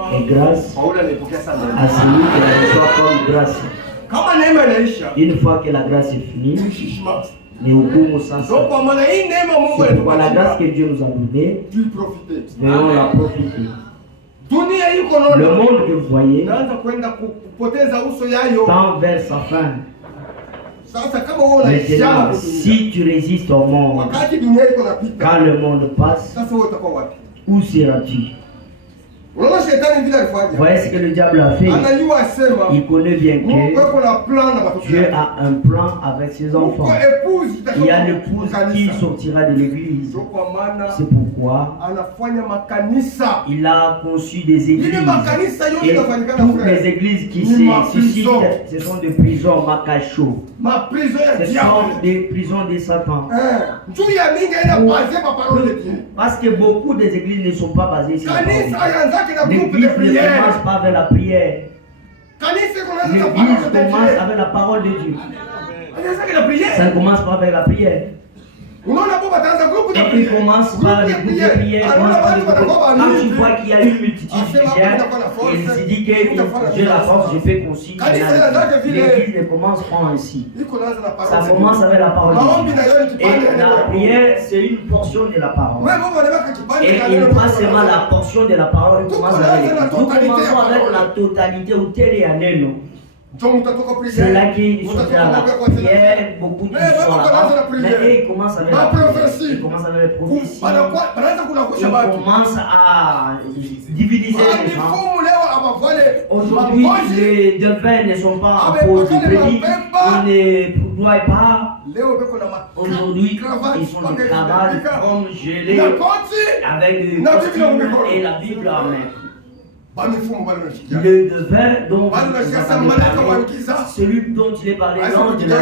et grâce à celui qui la reçoit comme grâce. Une fois que la grâce est finie, mais au bout, c'est pourquoi la grâce que Dieu nous a donnée, venons la profiter. Le monde que vous voyez tend vers sa fin. Maintenant, si tu résistes au monde, quand le monde passe, où seras-tu? Vous voyez ce que le diable a fait? Il connaît bien que Dieu a un plan avec ses enfants. Il y a l'épouse qui sortira de l'église. C'est pourquoi il a conçu des églises. Et toutes les églises qui se suscitent, ce sont des prisons Makacho. Ce sont des prisons de Satan. Parce que beaucoup des églises ne sont pas basées sur la parole. L'église ne commence pas avec la prière. L'église commence avec la parole de Dieu. Ça ne commence pas avec la prière. Et il commence par les groupes de prière. Quand tu vois qu'il y a une multitude qui vient, il se dit que j'ai la force, je fais consigne. L'église ne commence pas ainsi. Ça commence avec la parole de Dieu. Et la prière, c'est une portion de la parole. Et il n'est pas seulement la portion de la parole, il commence avec l'église. Nous commençons avec la totalité ou tel et anel. C'est là qu'ils sont à la prière, beaucoup qui sont là-bas. Mais ils commencent avec la prophétie. Ils commencent avec les prophéties. Ils commencent à diviser les gens. Aujourd'hui, les devins ne sont pas en pause de prédit. Ils ne doivent pas. Aujourd'hui, ils sont des cravates comme gelés avec des costumes et la Bible en main. Le devin dont vous avez parlé, celui dont il est parlé, l'ange de la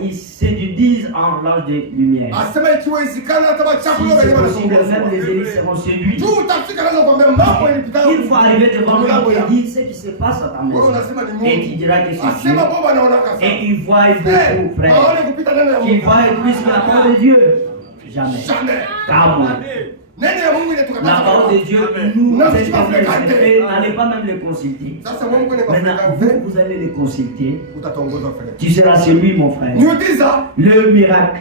ils se disent en l'ange de lumière. Si c'est possible, même les élites seront séduits. Il faut arriver devant lui et dire ce qui se passe à ta maison. Et tu diras que c'est Dieu. Et il voit beaucoup, frère. Il voit plus que la parole de Dieu. Jamais. Car moi. La parole de Dieu, nous n'allez pas même les consulter. Maintenant, vous allez les consulter. Tu seras celui, mon frère. Le miracle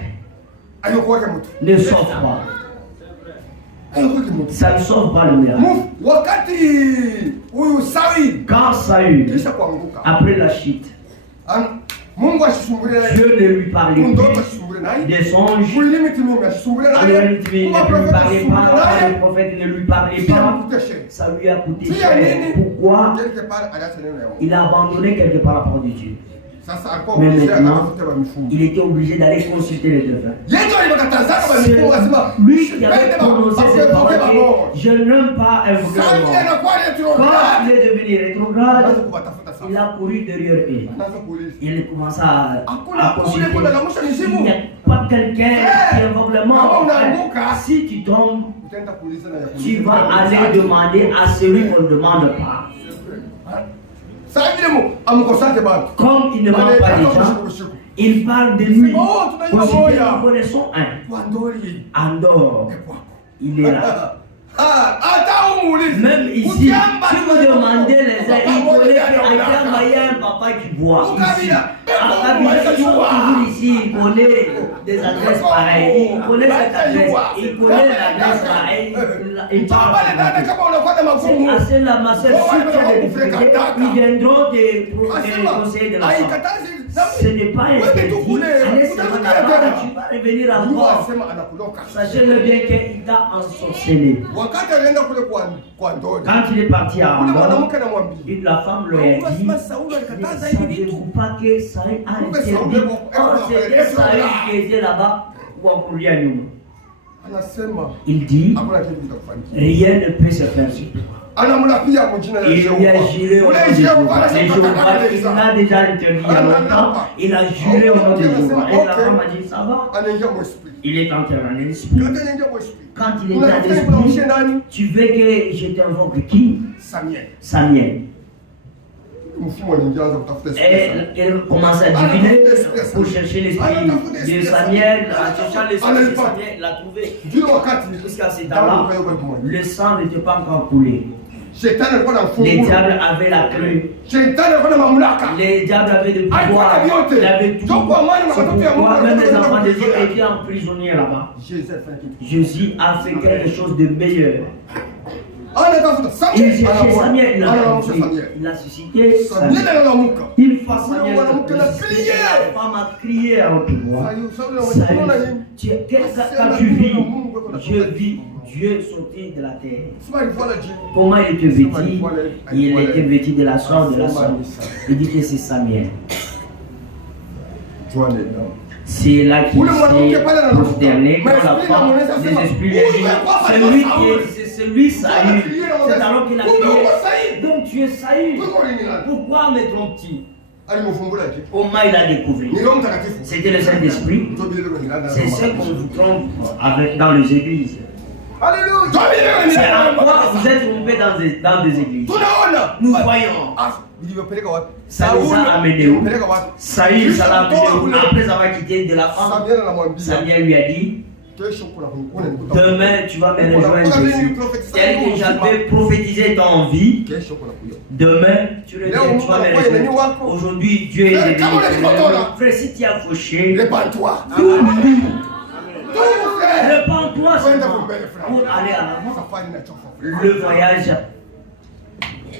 ne sauve pas. Ça ne sauve pas le miracle. Quand Saül, après la chute, Dieu ne lui parlait plus des songes. Il ne lui parlait pas, le prophète ne lui parlait pas. Ça lui a coûté cher. Pourquoi? Il a abandonné quelque part la parole de Dieu. Mais maintenant, il était obligé d'aller consulter les devins. C'est lui qui avait prononcé cette parole. Je n'aime pas invoquer le mort. Quand il est devenu rétrograde, il a couru derrière eux. Il commence à consulter. Il n'y a pas quelqu'un qui invoque le mort. Si tu tombes, tu vas aller demander à celui qu'on ne demande pas. Comme il ne manque pas de gens, il parle de lui. Nous connaissons un. Andorre. Il est là. Même ici, si vous demandez les uns, il connaît qu'il y a un papa qui boit. Ici, ici, il connaît des adresses pareilles. Il connaît cette adresse. Il connaît l'adresse pareille. Il parle. C'est la ma soeur, si tu as des difficultés, ils viendront te conseiller de la femme. Ce n'est pas interdit. Allez seulement là-bas, tu vas revenir encore. Sachez-le bien qu'il t'a ensorcelé. Quand il est parti à Andorre, la femme lui a dit, ne savez-vous pas que Saül a interdit? C'était Saül qui était là-bas ou en Kourianou. Il dit, rien ne peut se faire sur toi. Il lui a juré au nom de Jéhovah. Il a déjà interdit il y a longtemps. Il a juré au nom de Jéhovah. Et la femme a dit, ça va. Il est entré dans l'esprit. Quand il est dans l'esprit, tu veux que je t'invoque qui? Samuel. Et elle commence à diviner pour chercher l'esprit de Samuel. En cherchant l'esprit de Samuel, il l'a trouvé. Jusqu'à ce temps-là, le sang n'était pas encore coulé. Les diables avaient la clé. Les diables avaient le pouvoir. Il avait tout. C'est pourquoi même les enfants de Dieu étaient emprisonnés là-bas. Jésus a fait quelque chose de meilleur. Il cherchait Samuel, il a suscité Samuel. Une fois Samuel, la femme a crié à haute voix. Quand tu vis, je vis Dieu sorti de la terre. Comment il était vêtu? Il était vêtu de la sorte de la sorte. Il dit que c'est Samuel. C'est là qu'il s'est prosterné quand la femme des esprits lui dit, c'est celui Saül. C'est alors qu'il a crié, donc tu es Saül. Pourquoi me trompes-tu? Comment il a découvert? C'était le Saint-Esprit. C'est ce qu'on vous trompe dans les églises. C'est à quoi vous êtes trompés dans des églises. Nous voyons. Ça nous a amené où? Saül, ça l'a amené où? Après avoir quitté de la femme, Samuel lui a dit, demain tu vas me rejoindre Jésus. Tel que j'avais prophétisé dans vie, demain tu vas me rejoindre. Aujourd'hui Dieu est devenu. Frère, si tu as fauché, répands-toi. Répands-toi pour aller à l'avant. Le voyage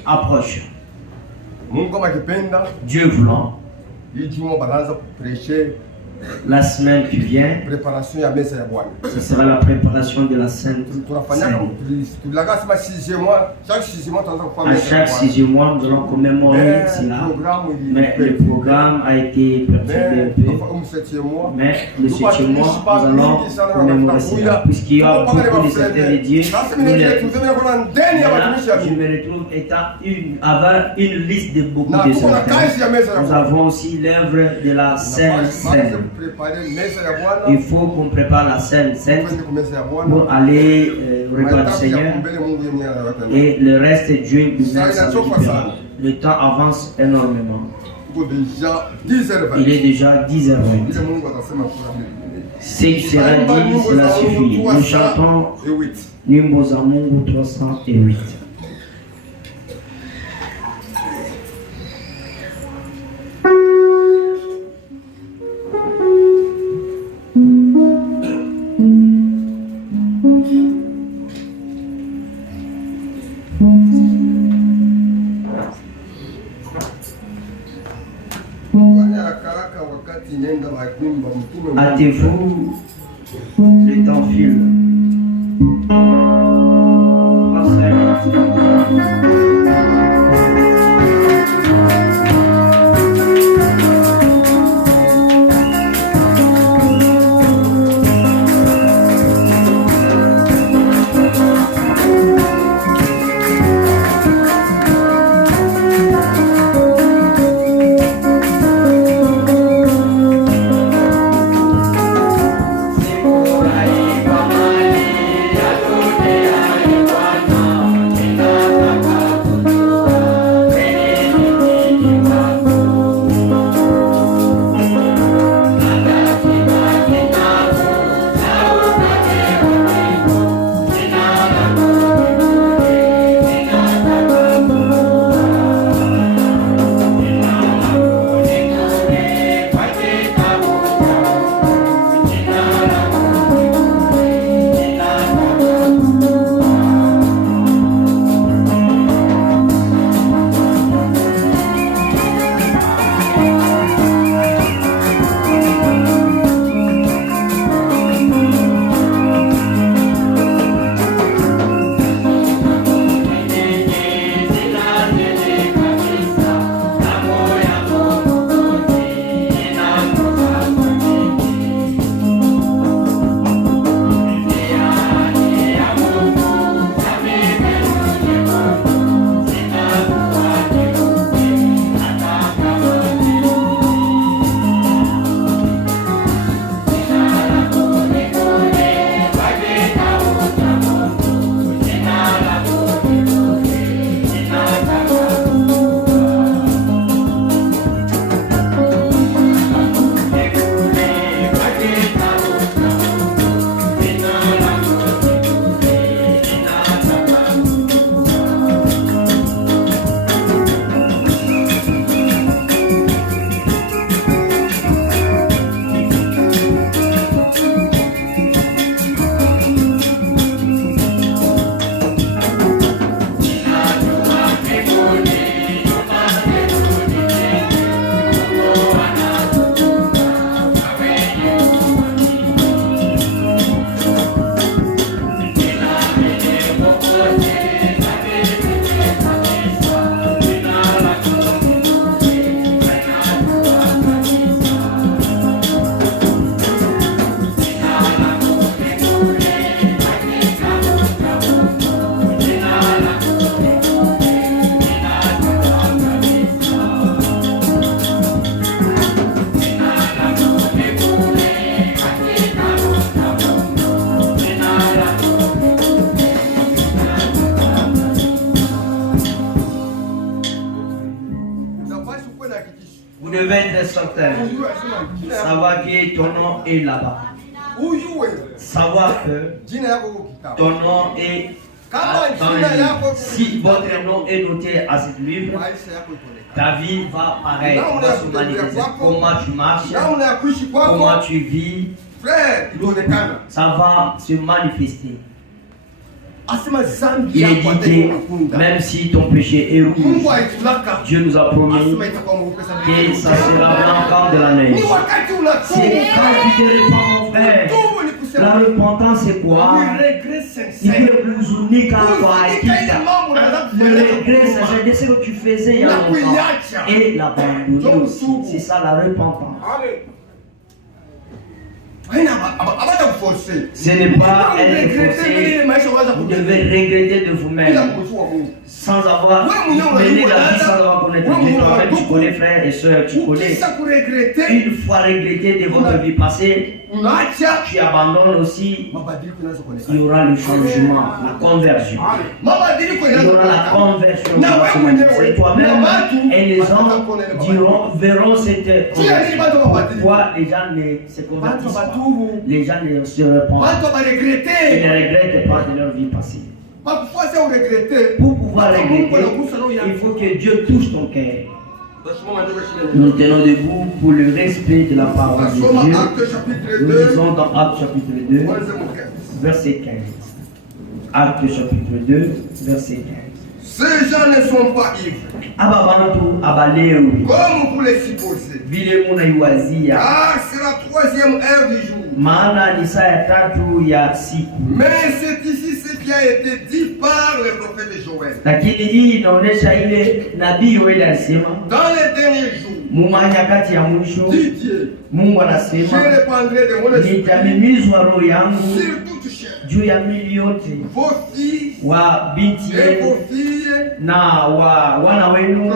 approche. Dieu voulant, la semaine qui vient, ce sera la préparation de la Sainte Seine. À chaque 6e mois, nous allons commémorer cela. Mais le programme a été perturbé un peu. Mais le 7e mois, nous allons commémorer cela. Puisqu'il y a beaucoup de serviteurs de Dieu, je me retrouve avant une liste de beaucoup de serviteurs. Nous avons aussi l'œuvre de la Sainte Seine. Il faut qu'on prépare la Sainte Seine pour aller au repas du Seigneur. Et le reste, Dieu lui-même s'en occupera. Le temps avance énormément. Il est déjà 10h20. Ce qui sera dit, cela suffit. Nous chantons Nimboza Mungu 308. Hâtez-vous, le temps file. Bye. Vous devez être certain. Savoir que ton nom est là-bas. Savoir que ton nom est dans le livre. Si votre nom est noté à ce livre, ta vie va pareil, va se manifester. Comment tu marches, comment tu vis, ça va se manifester. Il est dit que même si ton péché est rouge, Dieu nous a promis que ça sera blanc comme de la neige. C'est quand tu te répands, mon frère. La repentance c'est quoi? Le regret, c'est ce que tu faisais il y a longtemps. Et l'abandonner aussi. C'est ça la repentance. Ce n'est pas être forcé. Vous devez regretter de vous-même. Sans avoir mené la vie, sans avoir connaître Dieu. Toi-même, tu connais, frères et sœurs, tu connais. Une fois regretté de votre vie passée, tu abandonnes aussi. Il y aura le changement, la conversion. Il y aura la conversion. C'est toi-même et les gens verront cette conversion. Pourquoi les gens ne se convertissent pas? Les gens ne se repentent. Ils ne regrettent pas de leur vie passée. Pour pouvoir regretter, il faut que Dieu touche ton cœur. Nous tenons debout pour le respect de la parole de Dieu. Nous lisons dans Actes chapitre 2, verset 15. Actes chapitre 2, verset 15. Ces gens ne sont pas ivres, comme vous les supposez. Ah, c'est la troisième heure du jour. Mais c'est ici ce qui a été dit par le prophète Joël. Dans les derniers jours, dit Dieu, je répandrai de mon esprit sur toute chair. Vos fils et vos filles na wana wenu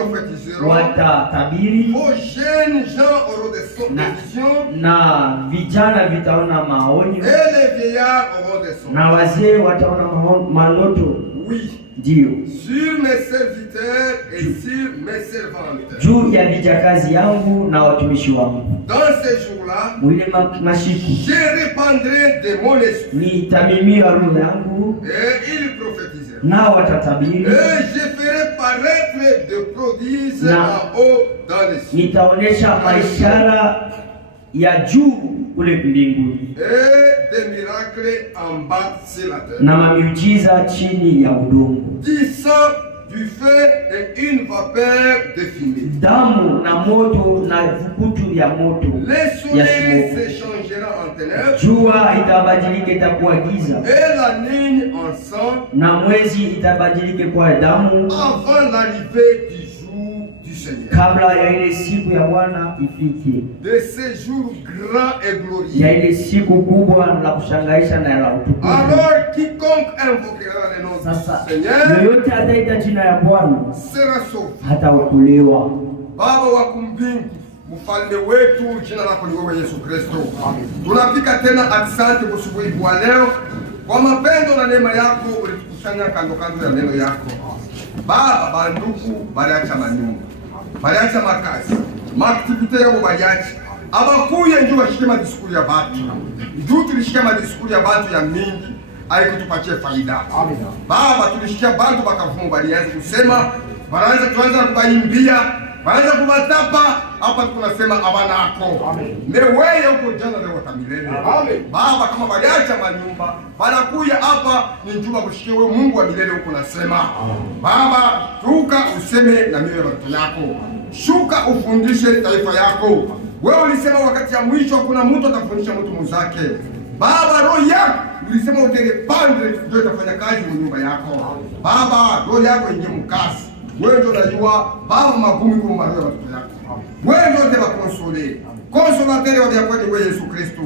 watatabiri, vos jeunes gens auront des visions, na vijana vitaona maonyo, et les vieillards auront des songes. Na wazee wataona maloto. Oui. Ndio. Sur mes serviteurs et sur mes servantes. Juu ya vijakazi yangu na watumishi wangu. Dans ces jours-là, mwile mashiku, je répandrai de mon esprit. Nitamimia roho yangu. Et ils prophétiseront. Na watatabiri. Et je ferai paraître des prodiges en haut dans les cieux. Nitaonesha maishara ya juu kule mbinguni. Et des miracles en bas sur la terre. Na mamiujiza chini ya udongo. Du sang, du feu et une vapeur de fumée. Damu na moto na vukutu ya moto. Le soleil se changera en ténèbres. Jua itabadilika itakuwa giza. Et la lune en sang. Na mwezi itabadilika kwa damu. Avant l'arrivée du jour du Seigneur. Kabla ya ile siku ya Bwana ifike. De ces jours grands et glorieux. Ya ile siku kubwa la kushangaisha na la utukufu. Alors quiconque invoquera le nom du Seigneur, yoyote ataita jina ya Bwana sera sauvé. Hataokolewa. Baba wa kumbingu, mfalme wetu, jina lako ni wewe Yesu Kristo. Tunapika tena asante kwa siku hii ya leo. Kwa mapendo na neema yako ulitukusanya kando kando ya neno yako. Baba, banduku baliacha manyumba, baliacha makazi, maaktivite yao baliacha. Abakuye njoo bashike madiskuri ya batu. Njoo tulishike madiskuri ya batu ya mingi, haikutupatie faida. Amen. Baba, tulishikia bantu bakavumu balianza kusema, tuanza kubaimbia, wanaanza kubatapa, hapa tunasema abana ako. Amen. Ne wewe uko jana leo tamilele. Amen. Baba, kama baliacha manyumba, banakuya hapa ni njuma kushikia wewe Mungu wa milele uko nasema. Baba, shuka useme na mioyo ya watu yako. Shuka ufundishe taifa yako. Wewe ulisema wakati ya mwisho kuna mtu atafundisha mtu mwenzake. Baba, roho yako ulisema utelepande ndio itafanya kazi mu nyumba yako. Baba, roho yako ingie mkasi. Wewe ndio unajua Baba magumi kwa maroho ya watu yako. Wewe ndio unataka konsole. Consolateur wa Bwana wewe Yesu Kristo.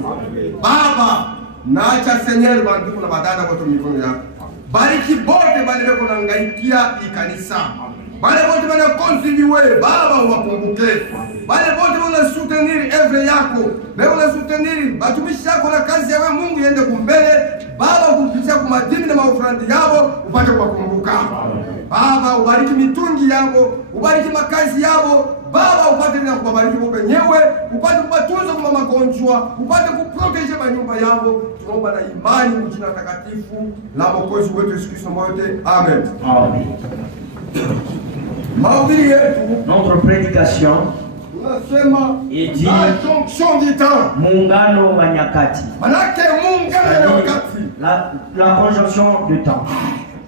Baba, naacha Seigneur banduku na badada wote mikono yako. Bariki bote bale wako naangaikia ikanisa. Bale bote wana kontribuer, Baba uwakumbuke. Bale bote wana soutenir œuvre yako. Bale wana soutenir batumishi yako na kazi ya wewe Mungu iende kumbele. Baba kupitia kwa madini na maofrandi yao upate kuwakumbuka. Baba, ubariki mitungi yabo, ubariki makazi yabo. Baba, upate na kubariki wao wenyewe, upate kubatunza kwa magonjwa, upate kuprotege manyumba yao. Tunaomba na imani kwa jina takatifu la Mwokozi wetu Yesu Kristo mwote. Amen. Amen. Mahubiri yetu, notre prédication, tunasema la jonction du temps. Muungano wa nyakati. Manake muungano wa nyakati. La conjonction du temps.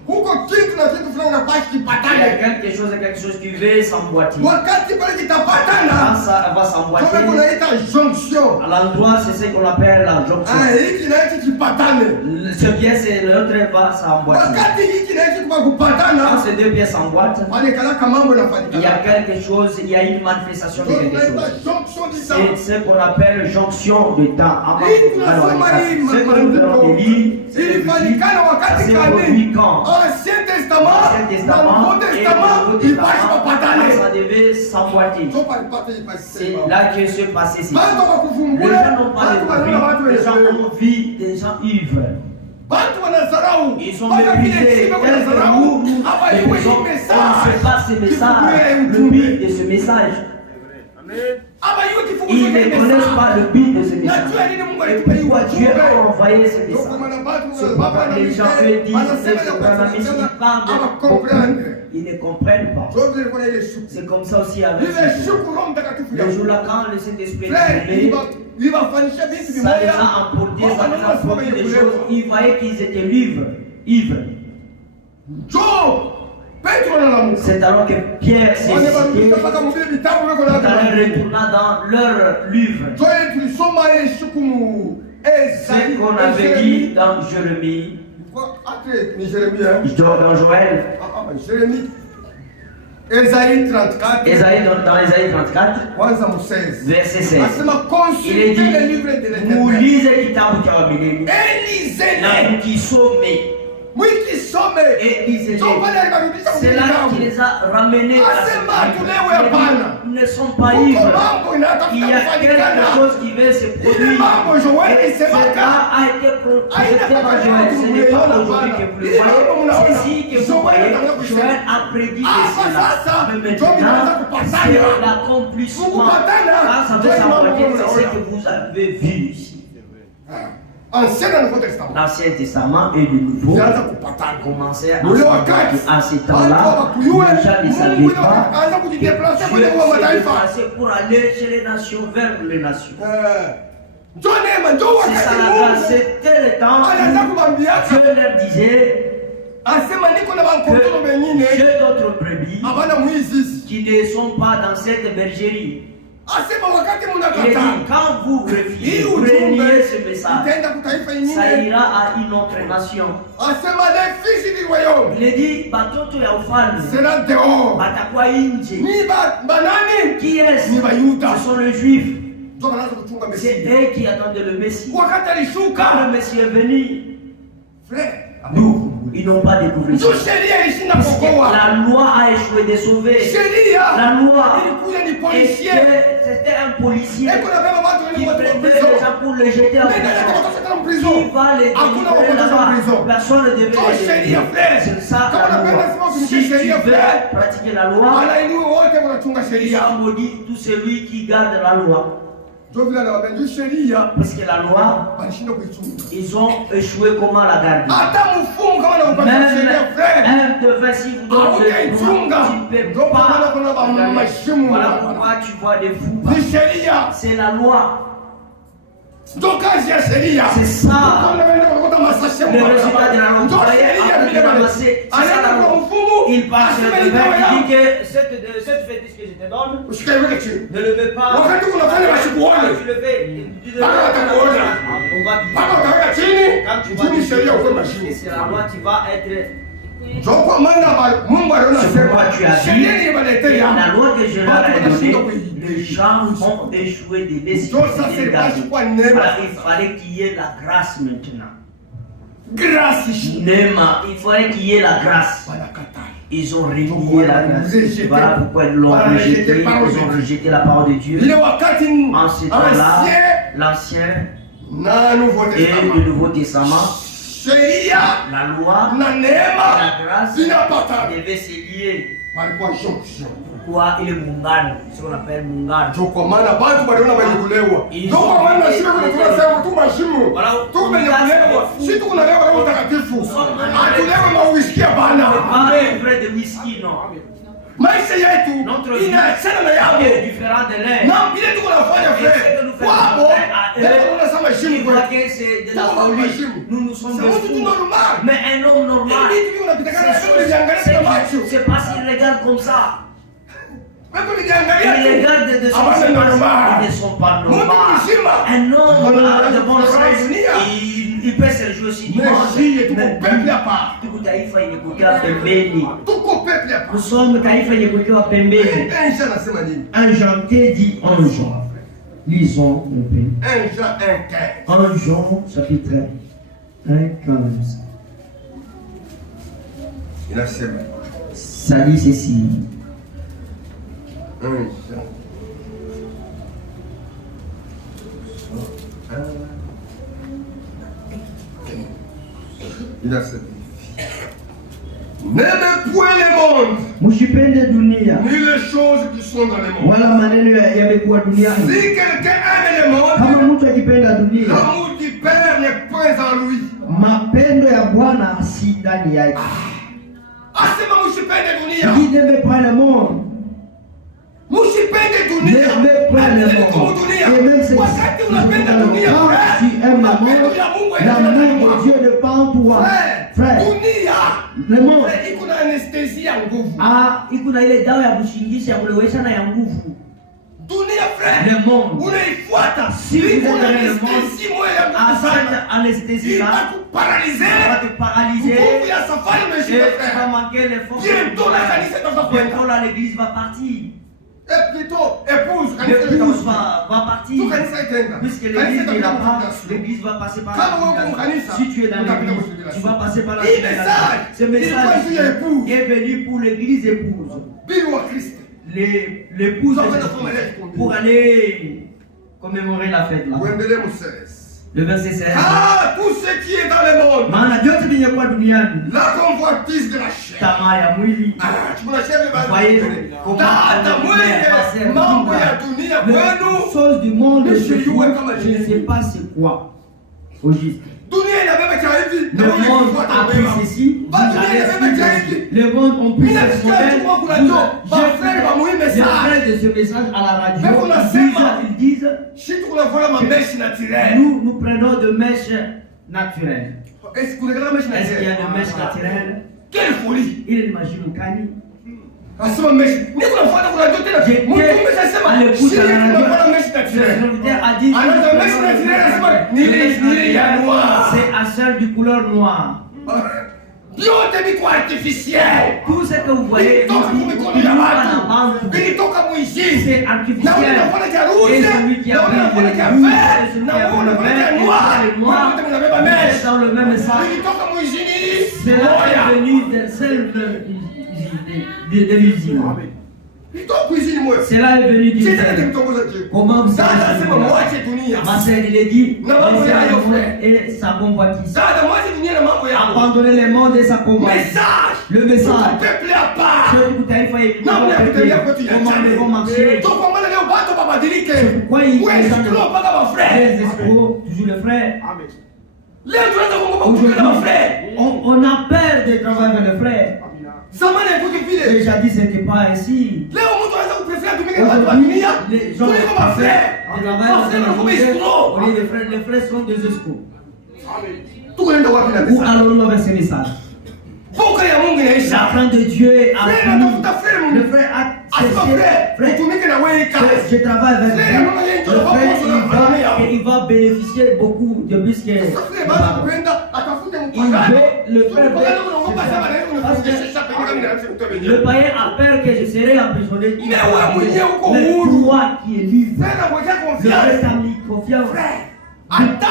Huko kitu na kitu fulani unapaswa kipatane. Il y a quelque chose qui veut s'emboîter. Wakati pale kitapatana, ça va s'emboîter. Kama kunaita jonction. À l'endroit, c'est ce qu'on appelle la jonction. Hiki na hiki kipatane. Ce pièce et l'autre va s'emboîter. Wakati hiki na hiki kwa kupatana, quand ces deux pièces s'emboîtent, il y a quelque chose, il y a une manifestation de quelque chose. C'est ce qu'on appelle jonction de temps. Ce que nous devons lire, c'est depuis quand Ancien Testament, Nouveau Testament, il passe au patane. Ça devait s'emboîter. C'est là que se passait ceci. Les gens n'ont pas de vie, les gens ont vu des gens ivres. Ils sont méprisés, on ne sait pas ce message, le but de ce message. Ils ne connaissent pas le but de ce message. Et pourquoi Dieu a envoyé ce message? C'est pourquoi les gens disent ils ne comprennent pas. C'est comme ça aussi avec le jour-là quand le Saint-Esprit est tombé, ça les a emportés, ça les a produit des choses. Ils voyaient qu'ils étaient ivres. C'est alors que Pierre s'est cité, retourna dans leur livre. Ce qu'on avait dit dans Jérémie, dans Joël, Ésaïe 34, dans Ésaïe 34, verset 16. Il est dit, vous lisez kitabu cha Wabili na mkisome. Et lisez-les. C'est là qui les a ramenés à ce ils ne sont pas ivres. Il y a quelque chose qui veut se produire. Et cela a été projeté dans Joël. Ce n'est pas aujourd'hui que vous le voyez. C'est ici que vous voyez. Joël a prédit de cela. Mais maintenant, c'est l'accomplissement. Quand ça veut s'emboîter, c'est ce que vous avez vu ici. L'Ancien Testament et le Nouveau commençaient à ce temps-là. Les gens ne savaient pas que Dieu s'est déplacé pour aller chez les nations, vers les nations. C'est ça la grâce, c'était le temps où Dieu leur disait que j'ai d'autres brebis qui ne sont pas dans cette bergerie. Il est dit, quand vous reniez ce message, ça ira à une autre nation. Il est dit, batoto ya ufalme batakuwa nje. Qui est-ce? Ce sont les Juifs. C'est eux qui attendaient le Messie. Quand le Messie est venu, nous, ils n'ont pas découvert ça. Parce que la loi a échoué de sauver. La loi, c'était un policier qui prenait les gens pour les jeter en prison. Qui va les délivrer là-bas? Personne ne devait les délivrer. C'est ça la loi. Si tu veux pratiquer la loi, il sera maudit tout celui qui garde la loi. Parce que la loi, ils ont échoué comment la garder. Même un devin, si vous donne le droit, tu ne peux pas. Voilà pourquoi tu vois des fous. C'est la loi. C'est ça le résultat de la loi. C'est ça la loi. Il parle sur le devin qui dit que cette fétiche que je te donne, ne le mets pas. Tu le fais. On va dire. Quand tu vas dire c'est la loi, tu vas être. C'est pourquoi tu as dit la loi que je leur ai donnée, les gens ont échoué de décider. Il fallait qu'il y ait la grâce maintenant. Il fallait qu'il y ait la grâce. Ils ont renié la grâce. Voilà pourquoi ils l'ont rejeté. Ils ont rejeté la parole de Dieu. En ce temps-là, l'Ancien et le Nouveau Testament, sheria la loi, na neema la grâce zinapatana. devaient se lier. Palikuwa jonction. Quoi, il est muungano, ce qu'on appelle muungano. Ndio kwa maana watu waliona walikulewa. Ndio kwa maana sisi tunasema tu mashimu. Tu kulewa. Sisi tunalewa Roho Mtakatifu. Atulewe mauishi bana. Pas vrai de whisky, non. Maisha yetu inaachana na yao. C'est différent de l'air. Na vile tuko nafanya frère. Wabo, leo tunasema shimu kwa. C'est de la folie. Nous sommes des fous. Mais un homme normal, c'est pas s'il regarde comme ça. Ils regardent de son ils ne sont pas normaux. Un homme a de bon sens, il peut se réjouir aussi dimanche. Tuko taifa ilikuwa pembeni. Nous sommes taifa ilikuwa pembeni. Un Jean dit un Jean. Lisons le pays. 1 Jean chapitre 1:15. Il a semé. Ça dit ceci. 1 Jean. Il a semé. N'aimez point le monde, Msipende dunia ni les choses qui sont dans le monde. wala maneno yamekuwa duniani. Si quelqu'un aime le monde, Kama mtu akipenda dunia, l'amour du Père n'est point en lui. mapendo ya Bwana si ndani yake. Asema msipende dunia. Qui n'aime pas le monde Msipende dunia. n'aime pas le monde. Et même si Wakati unapenda dunia, tu aimes le monde, l'amour de Dieu n'est pas en toi. Frère, dunia le monde iko na anestesia nguvu. iko na ile dawa ya kushingisha ya kulewesha na ya nguvu. Dunia frère, Le monde unaifuata si vous iko na avez le anestesia moja ya à nguvu sana. cette anesthésie là, Itakuparalize. ça va te paralyser. Nguvu ya safari Et umeshika tu vas frère. manquer les forces. Bientôt la kanisa itakwenda. Bientôt là l'église va partir. Et plutôt épouse kanisa L'épouse itakwenda. va partir. Tu kanisa itaenda. Puisque Kanisa l'église itakwenda n'ira pas, kufundisha. l'église va passer par Kama wewe la uko kanisa, Si tu es dans utapita l'église, kufundisha. tu vas passer par la Hii message, Ce message ilikuwa juu ya épouse. est venu pour l'église épouse. Bibi wa Kristo. L'épouse Nous allons faire mariage pour pour aller commémorer la fête là. Uendelee msales. Le verset 16. Ah, tout ce qui est dans le monde, Maana vyote vyenye duniani, la convoitise de la chair. tamaa ya mwili. Ah, tunasema Voyez basi. comment Hata mwenye mambo ya dunia kwenu, les choses du monde, Monsieur je Yue kama ne sais pas c'est quoi. Au juste. dunia inabeba cha hivi, na Le wewe monde ukifuata a wewe. pris ceci, Ba dunia inabeba cha hivi. le monde ont pris Mina ce sikia modèle. tu kwa kuna ndio, ba frère ba muhimu J'ai sana. fait de ce message à la radio. Mais qu'on a sema. Ils disent, Shit tunafanya mameshi naturel. nous prenons de mèches naturelles. Est-ce que kuna meshi Est-ce qu'il y a naturel? de mèches naturelles? Quelle folie. Il est imagine kani. Asema meshi. Ni kunafuata kuna ndio tena. Mtu umeshasema shit tunafanya meshi naturel. a dit Another meshi naturel asema nile ya noir. c'est à celle du couleur noire. Yote ni kwa artificiel. Tout ce que vous voyez, Vilitoka kumikono ya watu. Vilitoka muishi. c'est Na artificiel. wewe unafanya cha Et rouge. celui qui Na a wewe unafanya cha pris le rouge, vert. et celui Na qui a wewe pris le unafanya vert, cha et noir. le noir, Wote mnabeba c'est mesh. dans le même sac. Vilitoka muishi nini? C'est là Moya. venu de celle de l'usine. Vilitoka kuishi moyo. C'est là est venu du Sisi ciel. tumtongoza Dieu. Comment vous Sasa savez sema mwache dunia. Ma sœur, il est dit, Non, non, laissez non, le non, monde frère. et sa convoitise. Sasa mwache dunia na mambo yako. Abandonnez le monde et sa convoitise. Message. Le message. Peuple à part. Ceux du taifa et Namna ya kutembea kwetu ya comment ils vont marcher. So kwa maana leo watu babadilike. Pourquoi ils Wewe sikilo mpaka ba les frère. escrocs, toujours le frère. Leo tunaweza kuogopa kukutana na frère. On a peur de travailler avec le frère. Zamani haikuwa vile. Déjà dit, ce n'était pas ainsi. Leo mtu anaweza kuprefer tumike na watu wa dunia. Les gens Kuliko ma frère. Ma frère wanakuwa escrocs. Oui, les frères sont des escrocs. Tuko nenda wapi na Où pesa? allons-nous avec ce message? Poka ya Mungu inaisha. La crainte de Dieu a Frère anatafuta frère le Mungu. frère a Asema frère, frère, utumike na wewe kazi. je travaille avec lui. Frère, mama yetu, Le frère, baba, il va bénéficier beaucoup de plus que Sasa frère basi kupenda atafute il mpagani. veut le frère Mpagani unaogopa sana na yeye parce unafundisha pengine kama ndio mtu que mwenyewe. le païen a peur que je serai emprisonné. Mais ouais, mwenyewe uko Mais huru. toi qui es libre, Frère ngoja je confiance. reste en confiance. Frère, hata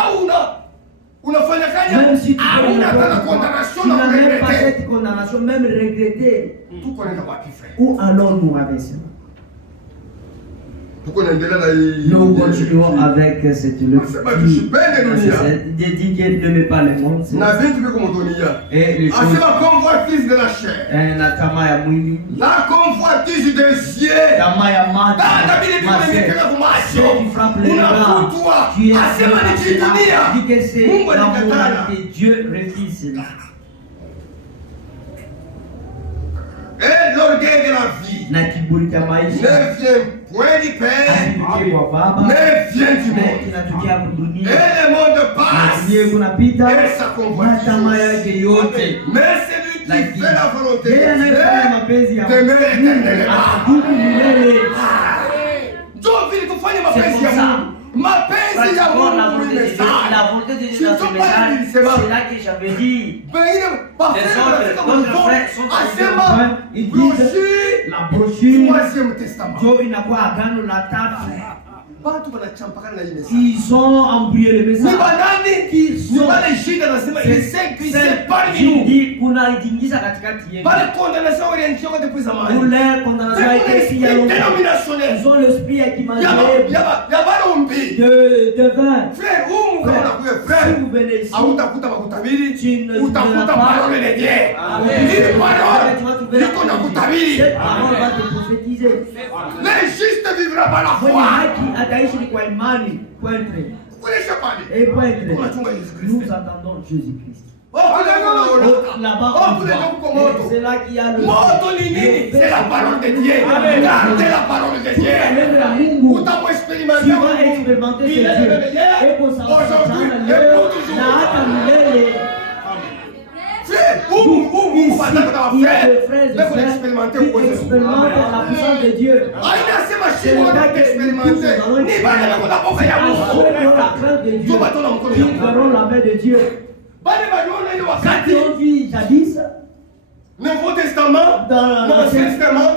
unafanya kanya Même si tu hauna hata condamnation tu na n'as même pas regretter. cette condamnation, même regretter. Tuko nenda wapi frère? Où allons-nous avec ça? Nous continuons avec cette leçon. De dire qu'il ne met pas le monde. Et les choses. La convoitise des yeux. Ceux qui frappent les bras. Tu es l'amour que Dieu refuse cela. Et l'orgueil de la vie ne vient point du Père, mais vient du monde. Et le monde passe et sa convoitise. Mais celui qui fait la volonté de Dieu demeure éternellement. La volonté de Dieu dans ce message, c'est là que j'avais dit. Les autres frères sont en ils disent la brochure, Dieu inakuwa agano la tatu. Ils ont embrouillé le message. Qui sont dit qu'on a dit ça katikati yetu. Ule condamnation est ici. Ils ont l'esprit qui mange de vin. Frère, si vous venez ici, tu ne parole de Dieu. Cette parole va te prophétiser. Les justes vivra par la foi. Et nous attendons Jésus-Christ. Là-bas, c'est là qu'il y a le. C'est la parole de Dieu. Gardez la parole de Dieu. Vous t'avez expérimenté. Tu vas expérimenter ce Dieu. Et pour ça, il y a des frères et sœurs qui expérimentent la puissance de Dieu. C'est le gars qui expérimente. Qui verront la main de Dieu. Quand ils ont vu jadis, Nouveau Testament, dans l'Ancien Testament,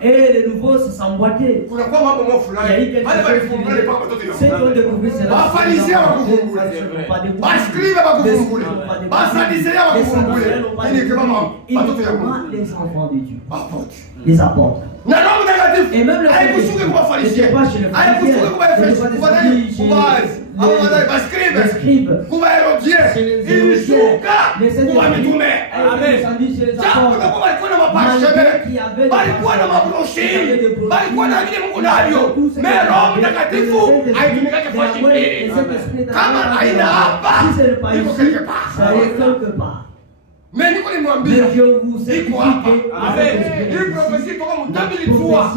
et le Nouveau se s'emboîtait. Il y a eu quelque chose. Ceux qui ont découvert cela, ils ne sont pas les enfants de Dieu, les apôtres. Et même les pas chez les scribes, mais je vous ai dit une prophétie comme 2003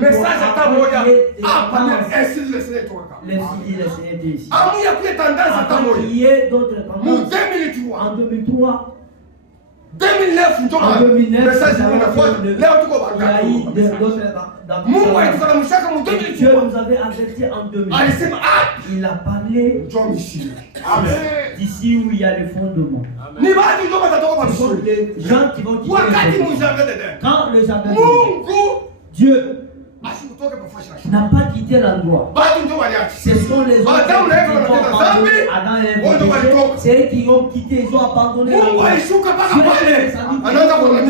message à ta moya ainsi le Seigneur tendance à ta moya 2003 2009 message Dieu nous avait averti en 2009. Il a parlé d'ici où il y a le fondement. Ce sont les gens qui vont quitter quand le jardin Dieu n'a pas quitté l'endroit. Ce sont les autres qui ont abandonné Adam et Ève. C'est eux qui ont quitté, ils ont abandonné l'endroit.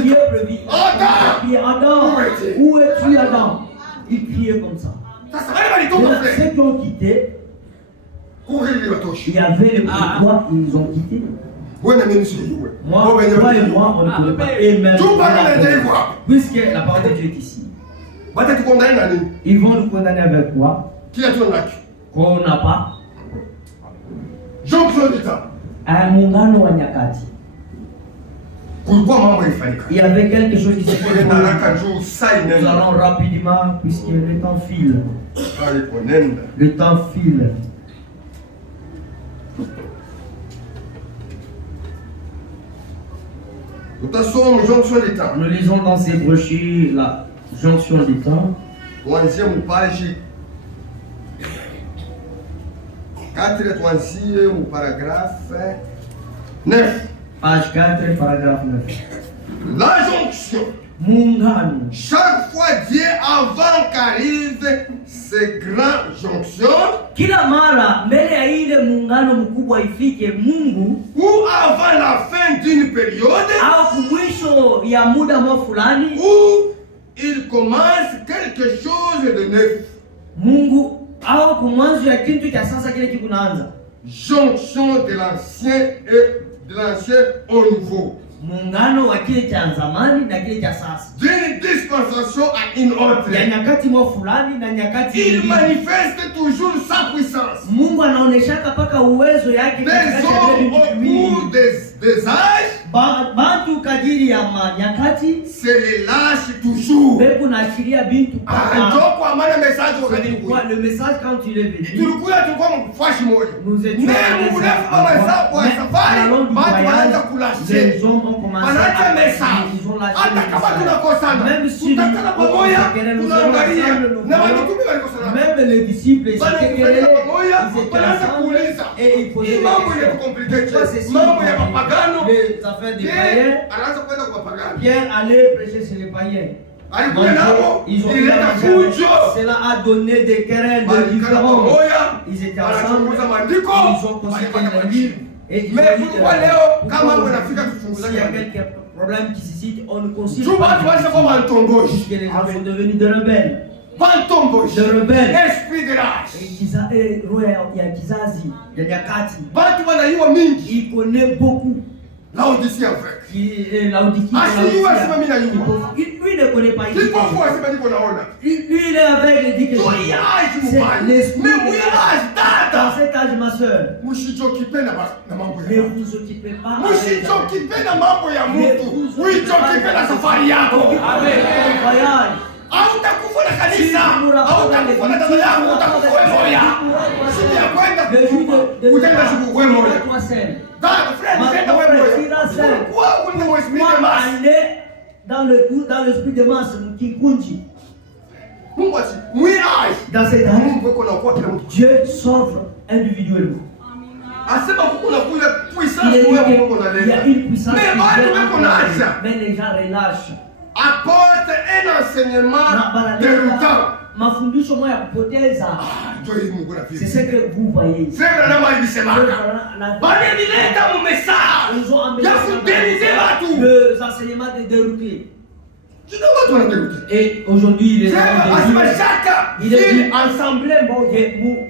Dieu prévit. Adam, où es-tu Adam? Il criait comme ça. Ceux qui ont quitté, il y avait le pourquoi ils ont quitté. Moi, toi et moi, on ne connaît pas. Et même, puisque la parole de Dieu est ici. Ils vont nous condamner avec quoi? Qu'on n'a pas. Un muungano wa nyakati. Il y avait quelque chose qui s'est passé. Nous allons rapidement, puisque le temps file. Le temps file. Nous lisons dans ces brochures la jonction des temps. Troisième page 4, troisième paragraphe 9. Page 4, paragraphe 9. La jonction. Muungano. Chaque fois Dieu, avant qu'arrive ces grandes jonctions, kila mara mbele ya ile muungano mkubwa ifike Mungu, ou avant la fin d'une période, au mwisho ya muda mwa fulani, ou il commence quelque chose de neuf. Mungu au kumwanzo ya kitu cha sasa kile kikunaanza. Jonction de l'ancien au nouveau. Muungano wa kile cha zamani na kile cha sasa. D'une dispensation à une autre. Ya nyakati mwa fulani na nyakati il nyingine. manifeste toujours sa puissance. Mungu anaoneshaka paka uwezo yake des hommes au cours des âges. Bantu kadiri ya nyakati se relâche toujours. Beku naashiria bintu paka. Ndio kwa maana message wakati le message quand tu l'es venu. Tulikuwa mfashi moja. Nous étions même mrefu kama hesabu ya safari, watu wanaanza kulashe. Wanaanza message. Hata kama tunakosana, tutakana pamoja, tunaangalia na watume walikosana. Même les disciples s'étaient wanaanza kuuliza. Hii mambo ni complicated. Mambo ya mapagano. Anaanza kwenda kwa pagano. Pierre allait prêcher chez les païens. Ils ont cela a donné des querelles de différents. Ils étaient ensemble. Ils ont consulté le livre. Et ils ont dit s'il y a quelques problèmes qui se citent, on ne consulte pas. Puisque les gens sont devenus de rebelles. De rebelles. Esprit de lâche. Il y a kizazi, il y a nyakati. Il connaît beaucoup. Laodicea avec. Lui ne connaît pas. Lui il est avec, il dit que c'est l'esprit. Dans cet âge, ma soeur, ne vous occupez pas. Hautakufa na kanisa, hautakufa na dada yako, utakufa wewe moja. Sisi ya kwenda utaenda siku wewe moja. Dada, frère, nenda wewe moja. Pourquoi vous ne respectez pas dans l'esprit de masse mkikunji? Mungu asi, mwirage. Dans cet âge, Mungu wako na kwa kila mtu. Dieu s'offre individuellement. Asema kuna kuja puissance wewe Mungu na leo. Il y a une puissance. Mais les gens relâchent. Apporte un enseignement déroutant. Mafundisho moya kupoteza. C'est ce que vous voyez. C'est vraiment alibisemaka. Banileta mu message. Ils ont amené les enseignements de dérouter. Tu dois pas te dérouter. Et aujourd'hui il est il est ensemble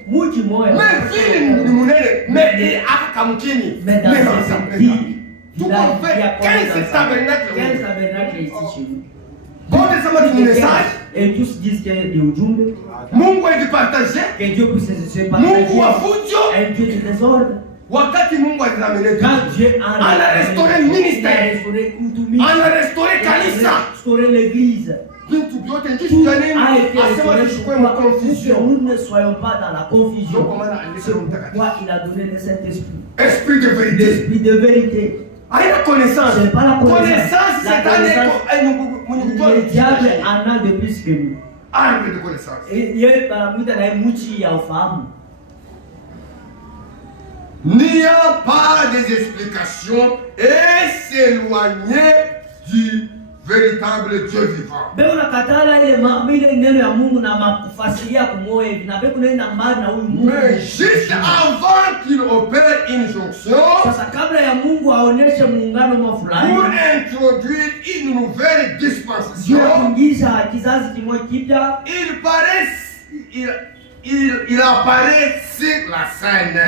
muji moya. Mais akakamkini. Mais dans cette vie tout on fait 15 tabernacles ici chez nous. Et tous disent qu'il y a des ujumbe. Mungu alipartager. Que Dieu puisse se partager. Mungu wa fujo. Un Dieu de désordre. Wakati Mungu aliramene. Quand Dieu a restauré le ministère. A restauré kanisa. A restauré l'église. Nous ne soyons pas dans la confusion. C'est pourquoi il a donné le Saint-Esprit. Esprit de vérité. L'esprit de vérité. La connaissance. C'est pas la connaissance. Le diable en a de plus que nous. Arme de connaissance. Il y a femmes. N'y a pas des explications et s'éloigner du véritable Dieu vivant. Mais juste avant qu'il opère une jonction, pour introduire une nouvelle dispensation, il apparaît sur la scène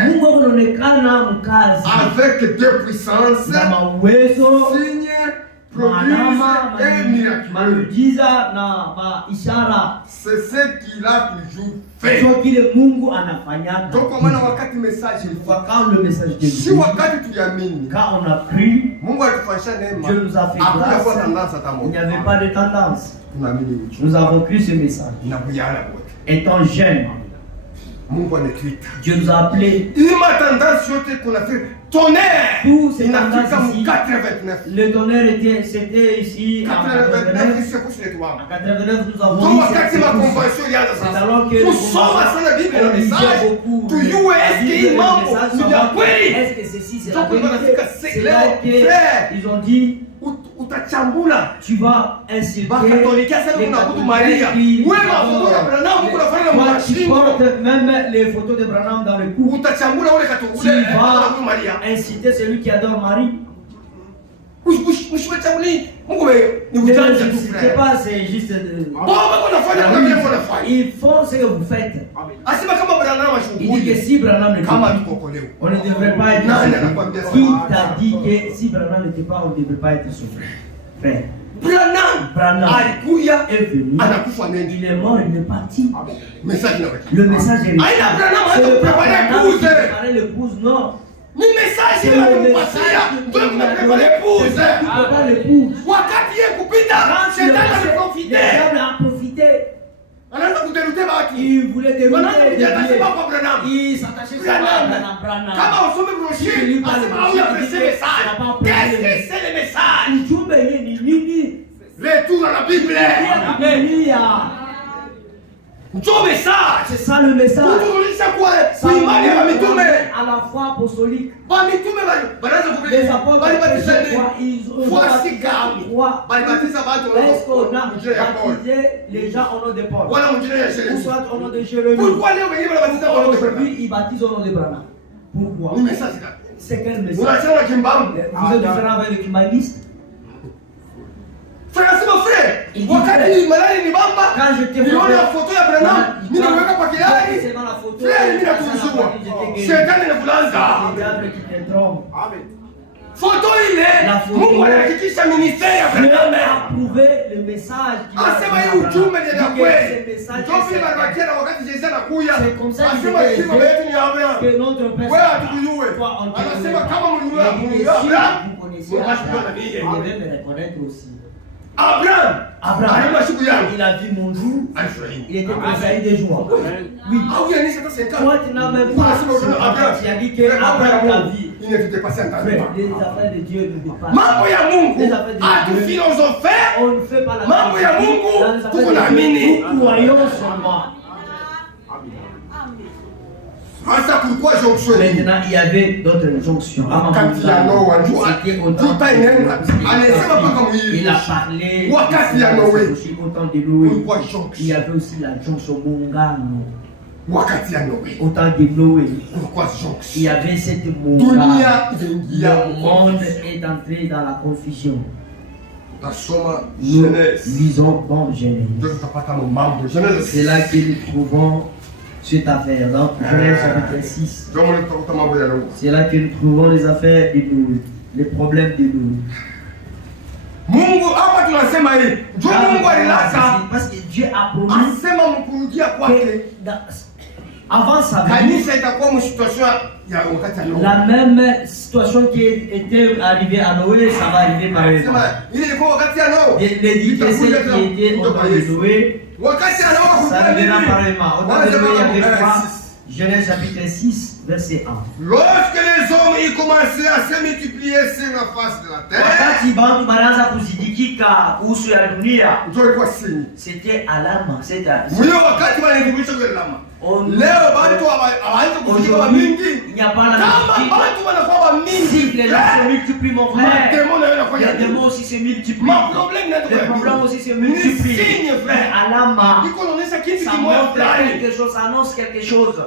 avec deux puissances, signes, prodiges et miracles. C'est ce qu'il a toujours fait. Donc on a wakati message si wakati tuliamini, quand on a cru, Mungu alitufanyisha neema, Dieu nous a fait grâce. Il n'y avait pas de tendance. Nous avons cru ce message. Étant jeunes, Dieu nous a appelés. Tonnerre. Tous ces tendances ici. Le tonnerre c'était ici. En 89, nous avons dit. C'est alors que est-ce que ceci c'est la vérité? C'est là qu'ils ont dit. Tu vas insulter qui portent même les photos de Branham dans le cou. Tu vas inciter celui qui adore Marie. C'est pas, c'est juste. Ils font ce que vous faites. Il dit que si Branham n'était pas, on ne devrait pas être sauvé. Qui t'a dit que si Branham n'était pas, on ne devrait pas être sauvé? Frère. Branham est venu, il est mort, il est parti. Le message est resté. C'est le Branham qui préparait l'épouse, non. Ni message ile alimpatia ndio mnapeleka l'épouse. Wakati yeye kupita shetani aliprofite. Anaanza kuderuter watu. Il voulait dérouter. Il s'attachait pas à Branham. Kama usome brochure, asema au yapresse message. Qu'est-ce que c'est le message? Retour à la Bible. C'est ça le message. Ça à la foi apostolique. Les apôtres, ils ont baptisé les gens au nom de Paul. Ou soit au nom de Jérémie. Pourquoi aujourd'hui ils baptisent au nom de Branham? Pourquoi? C'est quel message? Vous êtes différent avec le kimbaliste? Frère, c'est mon frère. Wakati malali ni bamba. Niona foto ya Branham, nimeweka kwa kilali. Frère, mimi nakuzuia. Shetani anakulanza. Amen. Foto ile Mungu anahakikisha ministeri ya Branham approuvé le message qui asema hii ujumbe ni ya kweli. Ndio barabara wakati Yesu anakuja. Asema hii baba yetu ni Abraham. Wewe atukujue. Anasema kama mlijua Abraham, Abraham, il a vu mon jour, il était conseillé de joie. Oui. Toi, tu n'as même pas. Tu as dit que Abraham l'a vu. Il ne t'était pas saint. Les affaires de Dieu ne dépassent pas. Mambo ya Mungu. On ne fait pas la mambo ya Mungu. Nous croyons seulement. Maintenant, il y avait d'autres jonctions. Il a parlé au temps de Noé. Il y avait aussi la jonction Mongano. Au temps de Noé, il y avait cette Mongano. Le monde est entré dans la confusion. Nous lisons dans Genèse. C'est là que nous trouvons cette affaire dans Genèse chapitre 6. C'est là que nous trouvons les affaires de nous, les problèmes de nous. Parce que Dieu a promis que avant sa venue, la même situation qui était arrivée à Noé, ça va arriver par exemple. Les dit que celle qui était au temps de Noé, ça arrivera pareillement. Au temps de Noé, il y avait quoi? Genèse chapitre 6, verset 1. Lorsque les hommes y commençaient à se multiplier sur la face de la terre, c'était alama. Leo watu hawaanze kujiwa mingi. Kama watu wanakuwa mingi, les gens se multiplient mon frère. Les démons aussi se multiplient. Les problèmes aussi se multiplient. Signe frère. Alama. Ça montre quelque chose, ça annonce quelque chose.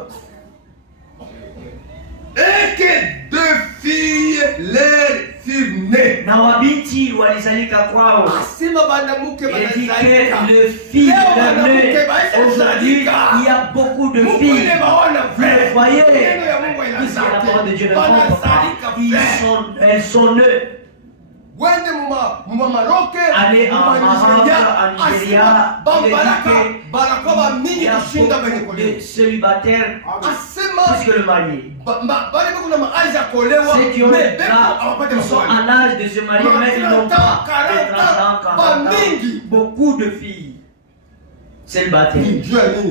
Et que deux filles leur furent nées. Na wabinti walizalika kwao. Asema banamuke banazalika. Et le fils leur née. Aujourd'hui, il y a beaucoup de filles. Vous voyez, puisque la parole de Dieu ne compte pas, elles sont nées. Allez en Maroc, en Nigeria, il y a beaucoup de célibataires plus que le marié. Ceux qui ont ils sont en âge de se marier, mais ils n'ont pas de 30 ans, 40 ans. Beaucoup de filles célibataires.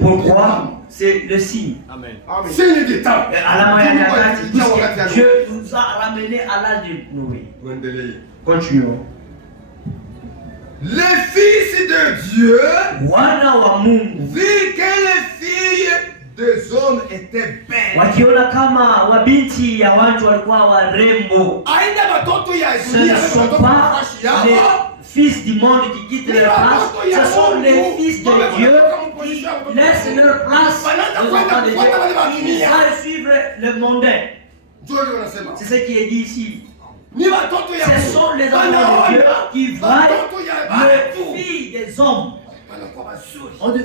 Pourquoi? C'est le signe. Amen. Signe du temps. Dieu nous a ramenés à l'âge de Noé. Continuons. Les fils de Dieu virent que les filles des hommes étaient belles. Wakiona kama wabinti ya watu walikuwa warembo. Ce ne sont pas les fils du monde qui quittent leur place. Ce sont les fils de Dieu qui laissent leur place aux enfants de Dieu. Ils savent suivre le mondain. C'est ce qui est dit ici. Ce sont les enfants de Dieu qui voient les filles des hommes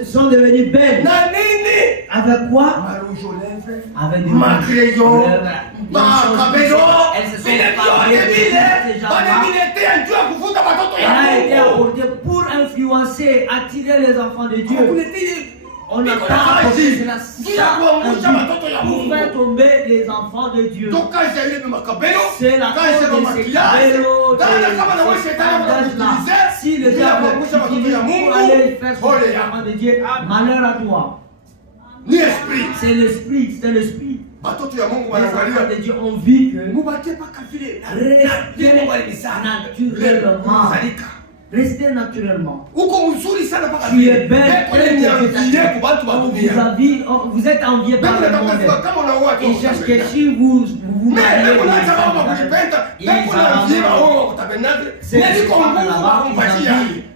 sont devenues belles. Avec quoi? Avec du crayon, elles se sont parlées de ces gens-là. Elle a été apportée pour influencer, attirer les enfants de Dieu. On n'a pas apporté cela pour faire tomber les enfants de Dieu. C'est la cause de ces cabellos, si le diable utilise pour aller faire sur les enfants de Dieu, malheur à toi. C'est l'esprit, c'est l'esprit. Les enfants de Dieu ont vu que restez naturellement. Tu es belle, vous êtes envié par le monde. Ils cherchent que si vous mariez,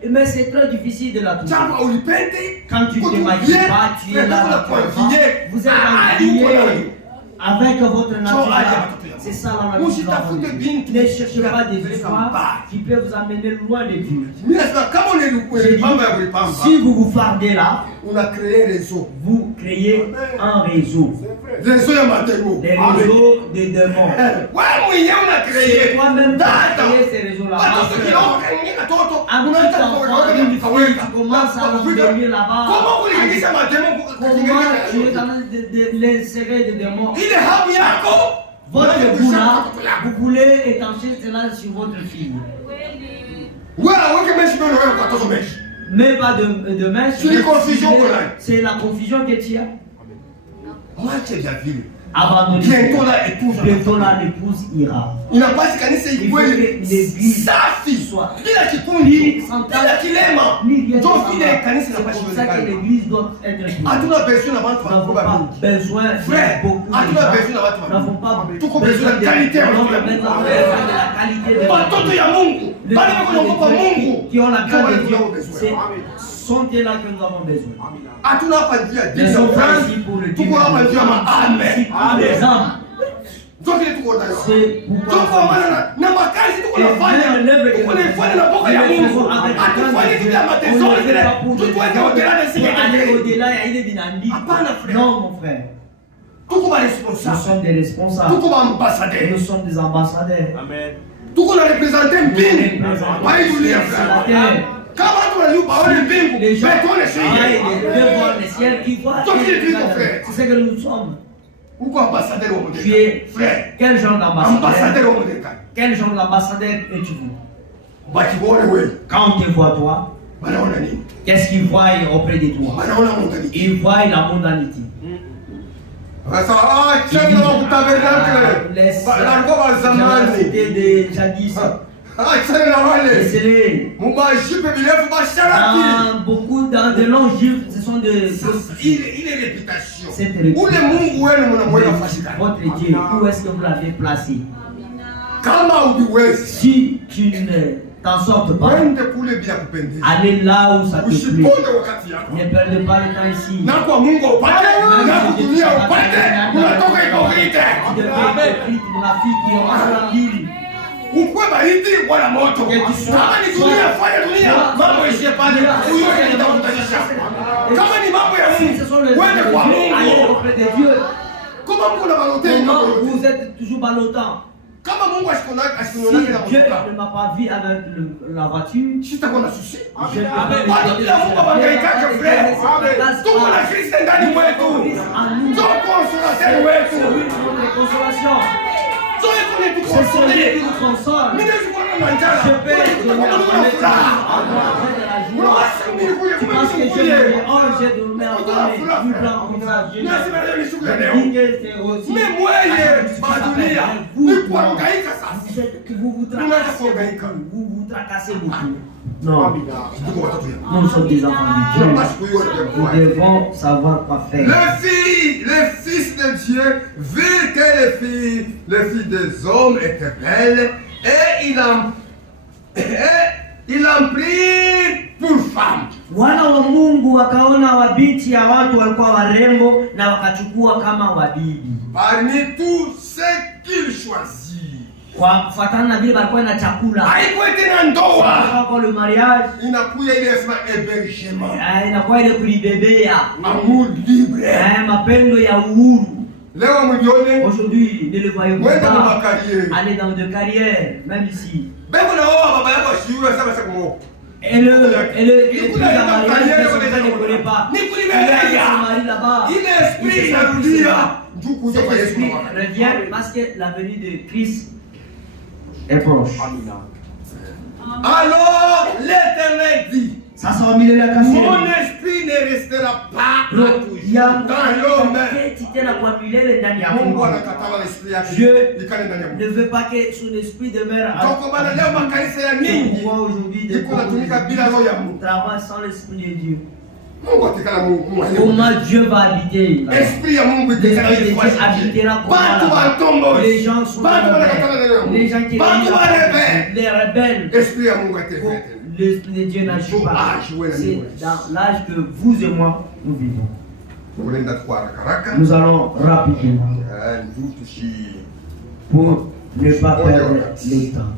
mais c'est très difficile de la trouver. Quand tu ne te maries pas, tu es là, vous êtes envié avec votre nature. C'est ça la nature. Ne cherchez pas des histoires qui peuvent vous amener loin de Dieu. Si vous vous fardez là, vous créez un réseau. Des réseaux de démons. C'est toi-même qui as créé ces réseaux-là. Un petit enfant, une fille, tu commences à l'endormir là-bas. Comment tu es en train de l'insérer des démons? Votre goût là, vous voulez étancher cela sur votre fille. Mais pas de mèche. C'est la confusion que tu as. Abandonner. Bientôt là, l'épouse ira. Il faut que l'église soit c'est pour ça que l'église doit être pure. Nous n'avons pas besoin de beaucoup de gens. Nous n'avons pas besoin de la qualité de Dieu. Qui ont la grâce de Dieu. Sont-ils là que nous avons besoin? Ils sont ici pour le Dieu. Pour les âmes. C'est pourquoi non, mon frère. Nous sommes des responsables. Nous sommes des ambassadeurs. Amen. Les gens veulent voir le ciel, ils voient. C'est ce que nous sommes. Tu es quel genre d'ambassadeur? Quel genre d'ambassadeur es-tu? Quand on te voit toi, qu'est-ce qu'ils voient auprès de toi? Ils voient la mondanité. C'était des jadis. Beaucoup dans de longs juifs, ce sont des réputation. Votre Dieu, où est-ce que vous l'avez placé? Si tu ne t'en sortes pas, allez là où ça te plaît. Ne perdez pas le temps ici. Comment vous êtes toujours ballottant? Si Dieu ne m'a pas vu avec la voiture, je peux consolation. C'est celui qui nous console. Je peux donner la tu penses que je j'ai donné à famille plus blanc comme ça. Je dis que c'est aussi vous vous tracassez beaucoup. Non, nous sommes des enfants de Dieu. Nous devons savoir quoi faire. Les fils de Dieu virent que les filles des hommes étaient belles et il en prit pour femme. Wana wa Mungu wakaona wabiti ya watu walikuwa warembo na wakachukua kama wabibi. Parmi tous ceux qu'il choisit. Kwa kufuatana na vile balikuwa na chakula. Haikuwa tena ndoa. Kwa le mariage. Inakuya ile sema hébergement. Inakuwa ile kulibebea. Amour libre. Mapendo ya uhuru. Leo mjione. Aujourd'hui, ne le voyons pas. Aller dans de carrière, même ici. Beko na wao baba yako shiwe sasa sasa kumo. Et le mariage ne connaît pas. Ni kulibebea. Ile esprit inarudia. Cet esprit revient parce que la venue de Christ est proche. Alors l'Éternel dit, mon esprit ne restera pas toujours dans l'homme. Dieu ne veut pas que son esprit demeure à moi aujourd'hui de travail sans l'esprit de Dieu. Comment Dieu va habiter? L'esprit de Dieu habitera comment? Les gens sont les gens qui les rebelles. L'esprit de Dieu n'agit pas. C'est dans l'âge que vous et moi nous vivons. Nous allons rapidement pour ne pas perdre le temps.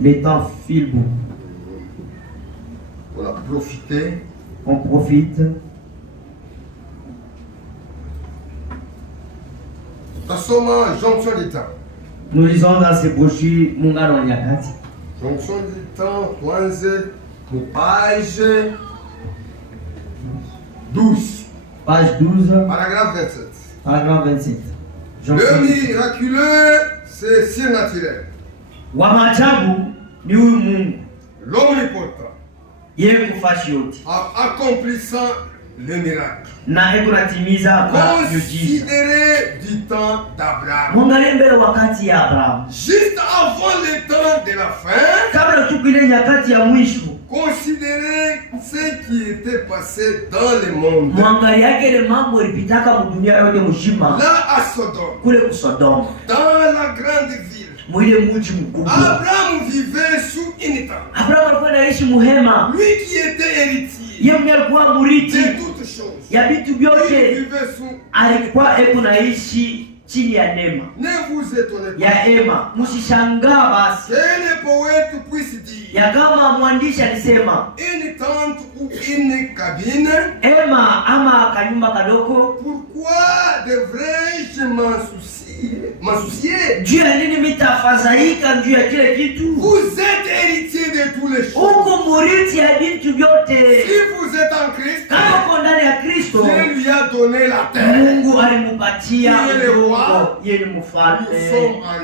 Les temps filent beaucoup. On a profité. On profite. Jonction du temps. Nous lisons dans ces brochures Mungano Nyakati. Jonction du temps, page 12. Page 12. Paragraphe 27. Paragraphe 27. Le miraculeux, c'est surnaturel. Wamajabu ni huyu Mungu. L'omnipotent. Yeye kufashi yote. Accomplissant le miracle. Na eko natimiza miujiza. Considérez du temps d'Abraham. Mwangalie mbele wakati ya Abraham. Juste avant le temps de la fin. Kabla tuku ile nyakati ya mwisho. Considérez ce qui était passé dans le monde. Mwangalie yake ile mambo ilipitaka dunia yote mzima. Là à Sodome. Kule ku Sodoma. Dans la grande ville. Mwile mji mkubwa. Abraham vivait sous une tente. Abraham alikuwa anaishi muhema. Lui qui était héritier. Yeye alikuwa murithi de toutes choses. Ya vitu vyote. Vivait sous. Alikuwa naishi chini ya neema. Ne vous étonnez pas. Ya ema. Msishangaa basi. Que le poète puisse dire. Ya kama mwandishi alisema. Une tente ou une cabine. Ema ama kanyumba kadoko. Pourquoi devrais-je m'associer? Juu ya nini mitafadhaika juu ya kile kitu? Vous êtes héritier de tous les choses. Uko murithi ya vitu vyote. Si vous êtes en Christ, kama uko ndani ya Kristo, Dieu lui a donné la terre. Mungu alimupatia udongo, yeye ni mfalme.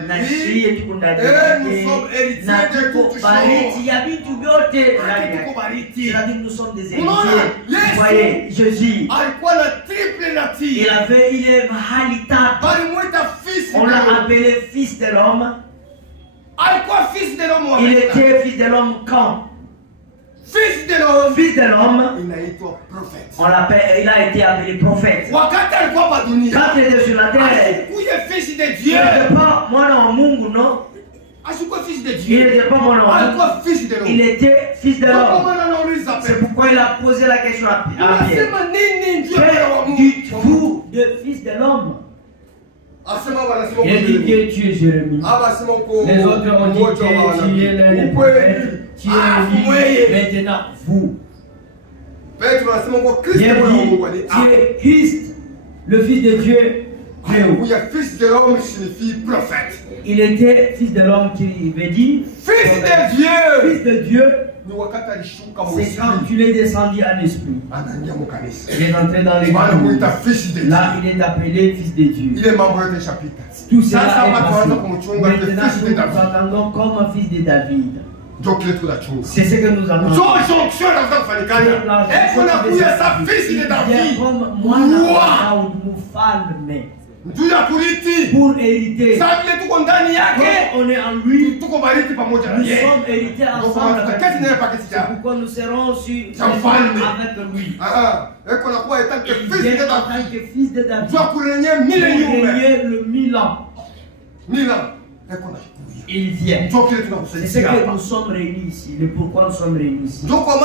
Na sisi tuko ndani yake. Na tuko bariki ya vitu vyote ndani yake. C'est-à-dire nous sommes des héritiers. Voyez, Jésus alikuwa na triple nature. Il avait ile mahali tatu. On l'a appelé fils de l'homme. Il était fils de l'homme quand? Fils de l'homme. Fils de l'homme. On l'appelle, il a été appelé prophète. Quand il était sur la terre, fils de Dieu. Il n'était pas mwana wa Mungu, non? Il n'était pas mwana wa Mungu. Il était fils de l'homme. C'est pourquoi il a posé la question à Pierre. Que dites-vous de fils de l'homme? Il a dit que tu es Jérémie. Les autres ont dit que tu es l'un des prophètes. Tu es lui. Maintenant, vous. Il a dit, tu es Christ, le Fils de Dieu. Fils de l'homme signifie prophète. Il était fils de l'homme qui veut dire fils de Dieu. Fils de Dieu. C'est quand tu l'es descendu en esprit. Il est entré dans l'église. Là, il est appelé fils de Dieu. Il est membre du chapitre. Tout cela est passé. Maintenant, nous attendons comme un fils de David. C'est ce que nous avons. Pour hériter. On est en lui. Nous sommes hérités ensemble. C'est pourquoi nous serons avec lui. Il vient en tant que fils de David. Pour régner le 1000 ans. Il vient. C'est ce que nous sommes réunis ici. Le pourquoi nous sommes réunis ici. Pourquoi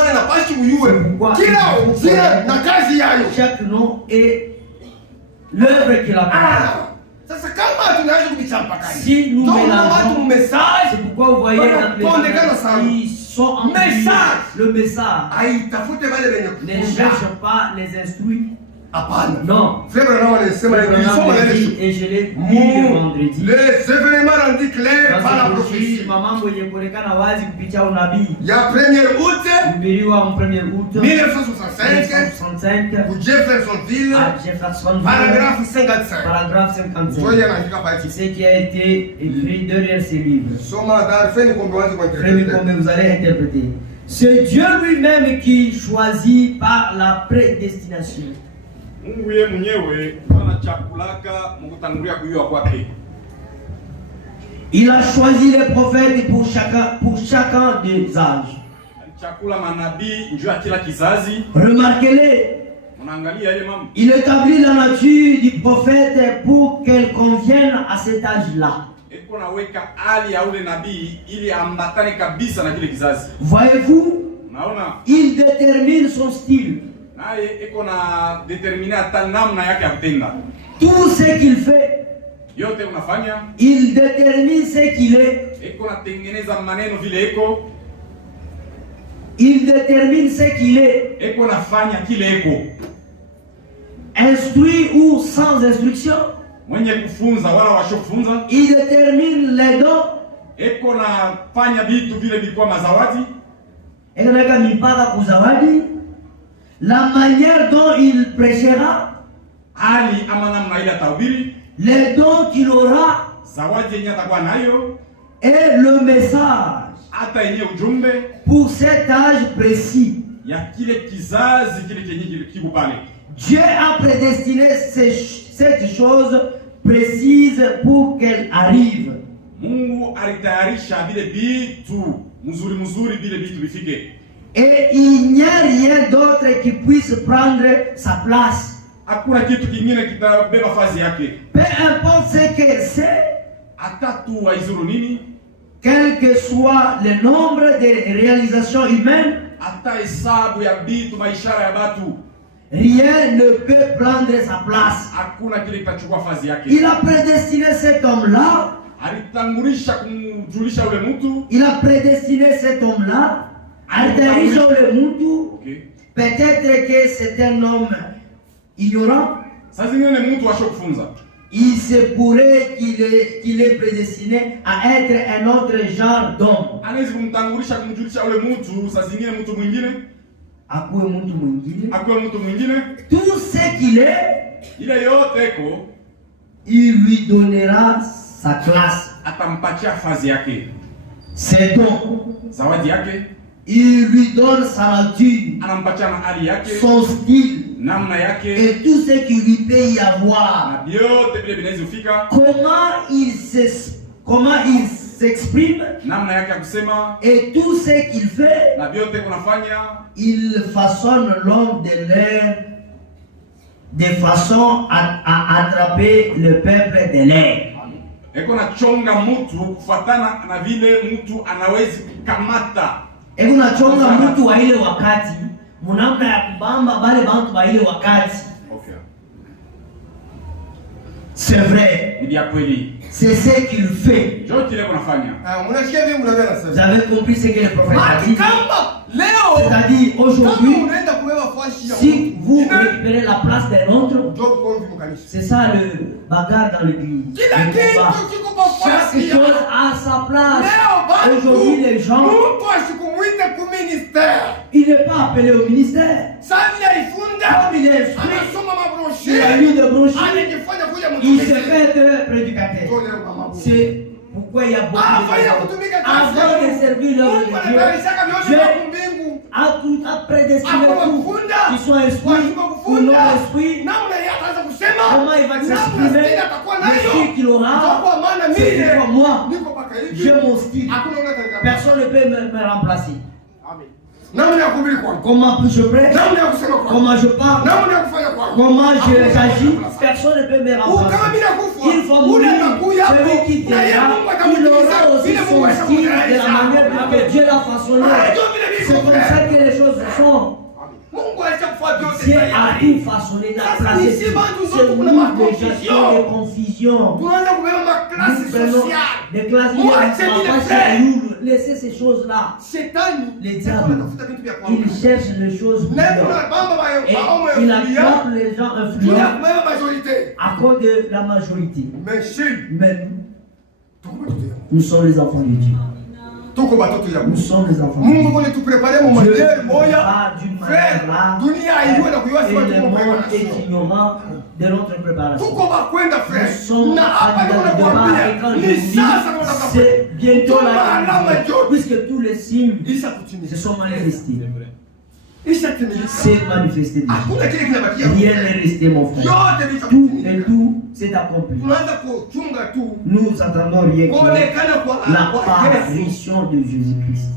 chaque nom est l'œuvre qu'il a faite. Si nous mélangeons, c'est pourquoi vous voyez ils sont en le message. Ne cherche pas les instruits. Non. Et je l'ai dit le vendredi. Les événements rendus clairs par la prophétie. Il y a 1er août 1965 pour Jeffersonville, paragraphe 55. Soyez c'est ce qui a été écrit derrière ces livres. Vous allez interpréter. C'est Dieu lui-même qui choisit par la prédestination. Il a choisi les prophètes pour chacun des âges. Remarquez-les. Il établit la nature du prophète pour qu'elle convienne à cet âge-là. Voyez-vous, il détermine son style. Tout ce qu'il fait, il détermine ce qu'il est. Il détermine ce qu'il est. Instruit ou sans instruction. Il détermine les dons. La manière dont il prêchera, les dons qu'il aura, et le message pour cet âge précis. Dieu a prédestiné cette chose précise pour qu'elle arrive. Et il n'y a rien d'autre qui puisse prendre sa place. Peu importe ce que c'est, quel que soit le nombre de réalisations humaines, rien ne peut prendre sa place. Il a prédestiné cet homme-là. Il a prédestiné cet homme-là. Peut-être que c'est un homme ignorant. Il se pourrait qu'il est prédestiné à être un autre genre d'homme. Tout ce qu'il est, il lui donnera sa classe. C'est donc. Il lui donne sa nature, son style, et tout ce qui lui peut y avoir. Comment il s'exprime, et tout ce qu'il fait, il façonne l'homme de l'air de façon à attraper le peuple de l'air. Unachonga mtu wa ile wakati, munamna ya kubamba bale bantu ba ile wakati. C'est vrai. C'est ce qu'il fait. Vous avez compris ce que le prophète a dit. C'est-à-dire aujourd'hui, si vous récupérez la place d'un autre, c'est ça le bagarre dans l'église. Chaque chose a sa place. Aujourd'hui, les gens, il n'est pas appelé au ministère. Comme il est instruit, il a lu de brochures, il se fait prédicateur. C'est pourquoi il y a beaucoup de gens. Avant de servir l'œuvre de Dieu, Dieu a prédestiné tout. Qu'ils soient esprits ou non esprits. Comment il va s'exprimer, le style qu'il aura, c'est pour moi. J'ai mon style. Personne ne peut me remplacer. Comment je prêche, comment je parle, comment j'agis, personne ne peut me remplacer. Il faut mourir. Celui qui viendra, il aura aussi son style de la manière que Dieu l'a façonné. C'est comme ça que les choses sont. Dieu a tout façonné, il a placé tout. C'est nous déjà qui avons des confusions. Nous prenons des classes laissez ces choses-là. Les diables, ils cherchent les choses meilleures. Et il attrape les gens influents à cause de la majorité. Mais nous sommes les enfants de Dieu. Nous sommes les enfants de Dieu. Dieu va d'une manière là, et le monde est ignorant de notre préparation. Nous sommes à débat, et quand je dis, c'est bientôt là, puisque tous les signes se sont manifestés. C'est manifesté déjà. Rien n'est resté, mon frère. Tout et tout s'est accompli. Nous attendons rien que l'apparition de Jésus-Christ.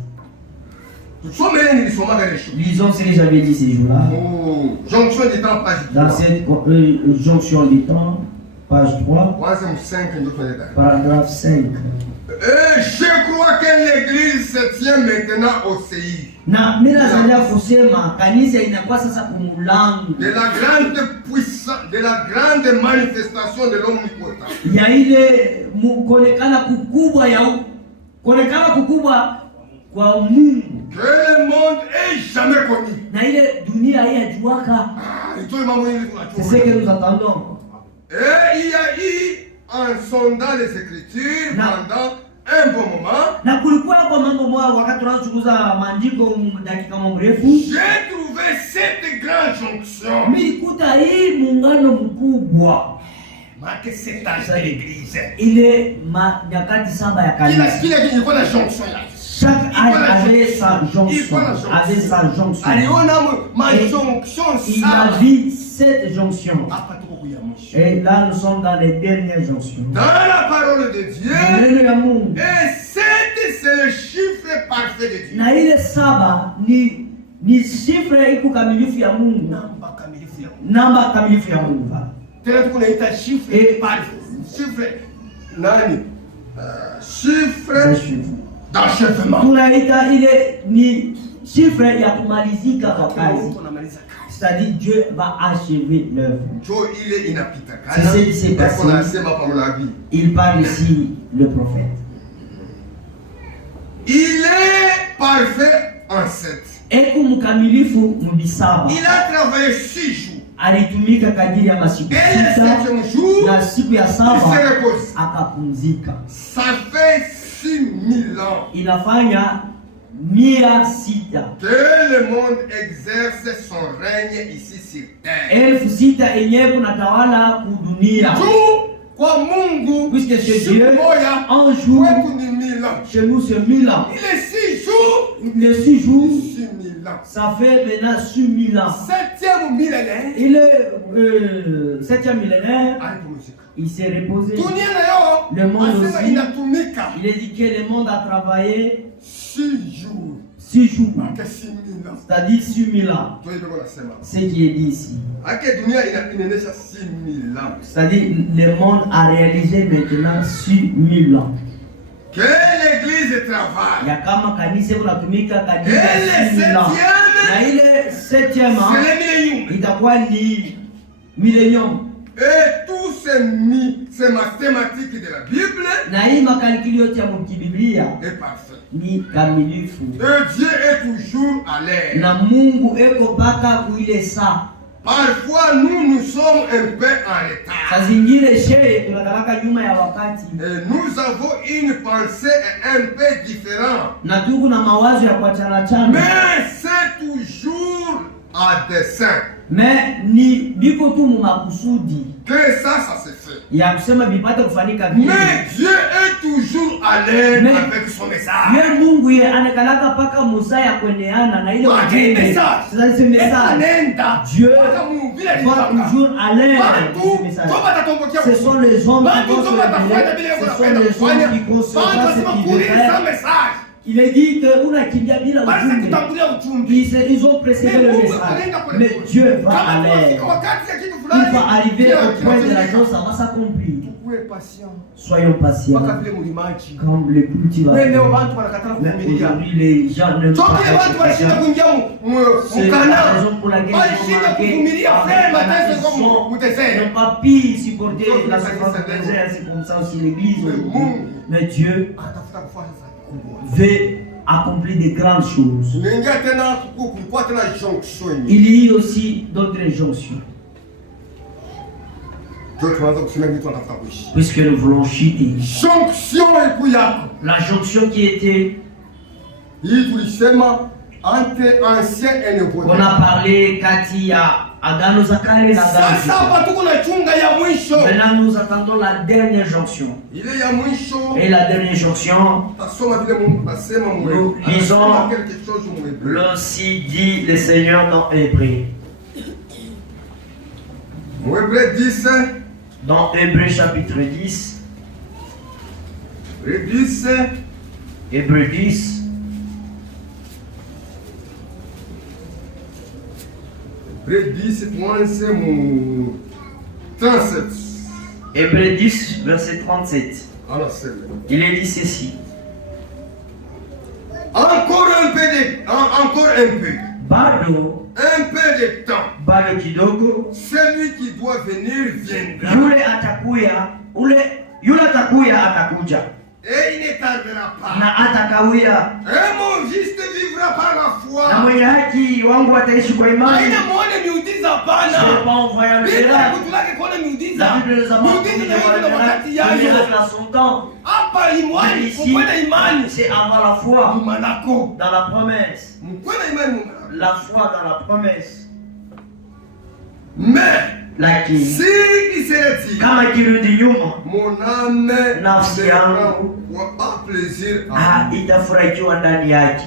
Lisons ce que j'avais dit ces jours-là. Dans cette jonction du temps, page 3, paragraphe 5. Je crois que l'Église se tient maintenant au séi. De la grande puissance, de la grande manifestation de l'omnipotent. Que le monde ait jamais connu. C'est ce que nous attendons. Et il y a eu, en sondant les Écritures pendant un bon moment, j'ai trouvé cette grande jonction. Que cet âge de l'Église. Il est chaque âge avait sa jonction. Il a vu cette jonction. Et là, nous sommes dans les dernières jonctions. Dans la parole de Dieu. Et 7, c'est le chiffre parfait de Dieu. Ni chiffre iko kamilifu ya Mungu. Namba kamilifu ya Mungu. Tena tunaita chiffre parfait. Chiffre nani? Chiffre d'achèvement. Tunaita ile ni chiffre ya kumalizika kwa kazi. C'est-à-dire Dieu va achever l'œuvre. C'est ce qui s'est passé. Il parle ici le prophète. Il est parfait en 7. Il a travaillé 6 jours. Alitumika kadiri ya masiku sita, na siku ya saba akapumzika. Ça fait 6000 ans. Inafanya 600 que le monde exerce son règne ici sur terre. 6,000 yenyewe kunatawala kudunia. Kwa Mungu, puisque chez Dieu, un jour, chez nous c'est 1000 ans. Les 6 jours, ça fait maintenant 6000 ans. Il est 7e millénaire. Il s'est reposé. Le monde aussi. Il a dit que le monde a travaillé 6 jours. C'est-à-dire 6000 ans. Ce qui est dit ici. C'est-à-dire le monde a réalisé maintenant 6000 ans. Que l'église travaille. Et le 7e an, itakuwa ni millénium. Et tous ces mathématiques de la Bible est parfait. Et Dieu est toujours à l'air. Parfois nous sommes un peu en retard. Et nous avons une pensée un peu différente. Mais c'est toujours à dessein. Mais ni biko tu mumakusudi que ça se fait. Ya kusema bipate kufanyika vile. Mais Dieu est toujours à l'aise avec son message. Ye Mungu ye anakalaka paka Musa ya kuendeana na ile ujumbe. C'est ce message. Dieu va toujours à l'aise. Ce sont les hommes qui conçoivent ce qu'ils veulent faire. Il est dit que ils ont précédé le message. Mais Dieu va à l'air. Il va arriver au point de la chose, ça va s'accomplir. Soyons patients. Comme les cultivateurs. Mais aujourd'hui, les gens ne peuvent pas être patients. C'est la raison pour laquelle ils n'ont pas pu supporter la souffrance du désert. C'est comme ça aussi l'Église. Mais Dieu veut accomplir de grandes choses. Il y a aussi d'autres injonctions. Puisque nous voulons chuter. La jonction qui était. On a parlé Katia. Agano za kale na agano. Maintenant nous attendons la dernière jonction. Et la dernière jonction, nous lisons l'ainsi dit le Seigneur dans Hébreu. Dans Hébreu chapitre 10. Hébreu 10. Hébreu 10, verset 37. Il est dit ceci. Encore un peu. Bado. Un peu de temps. Bado kidogo. Celui qui doit venir viendra. Yule atakuja. Et il ne tardera pas. Na atakawia. Un mon juste vivra par la foi. Na mwenye haki wangu ataishi kwa imani. Haina muone miujiza hapana. C'est pas en voyant le miracle. Kutulake kuona miujiza. La Bible nous a montré na wakati le miracle à son temps. Hapa imani, kukwenda imani. C'est avoir la foi. Mumanako. Dans la promesse. Kukwenda imani mumanako. La foi dans la promesse. Mais lakini si kama kirudi nyuma, mon âme nafsi yangu itafurahikiwa ndani yake.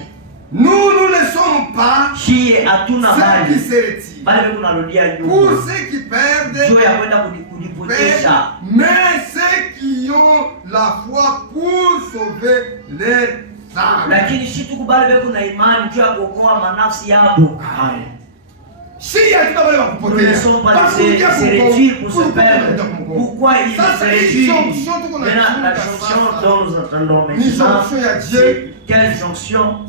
Nous ne sommes pas ceux qui se retirent. Pour ceux qui perdent, mais ceux qui ont la foi pour sauver leurs âmes. Lakini si tukubali wewe kuna imani juu ya kuokoa manafsi yako. Si nous ne sommes pas se réduire pour se perdre. Pourquoi ils se réduisent? Maintenant, la jonction dont nous entendons maintenant, c'est quelle jonction?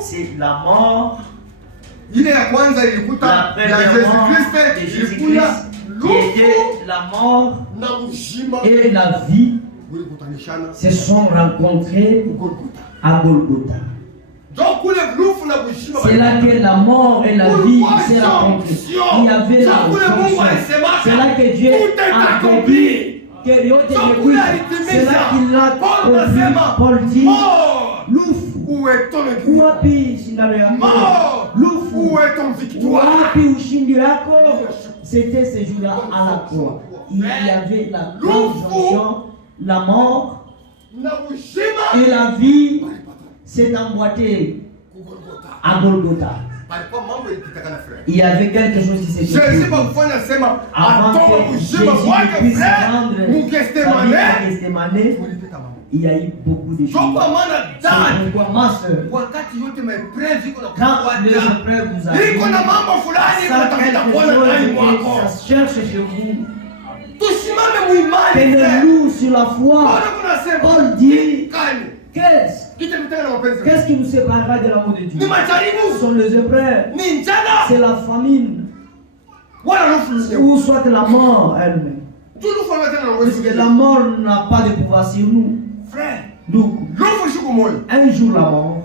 C'est la mort. Il est la première mort de Jésus-Christ, qui était la mort et la vie se sont rencontrés à Golgotha. C'est là que la mort et la vie s'est rencontrées. Il y avait la jonction. C'est là que Dieu a accompli. C'est là qu'il a accompli. Paul dit, où est ton où est ton victoire? C'était ce jour-là à la croix. Il y avait la jonction, la mort et la vie s'est emboîtée à Golgotha. Il y avait quelque chose qui s'est passé. Avant que Jésus puisse rendre sa Gethsémanée, il y a eu beaucoup de choses. C'est pourquoi ma soeur, quand les épreuves vous arrivent, ça cherche chez vous. Tenez-nous sur la foi. Paul dit, qu'est-ce qui nous séparera de l'amour de Dieu? Ce sont les épreuves, c'est la famine, ou soit la mort elle-même. Parce que la mort n'a pas de pouvoir sur nous. Donc, un jour la mort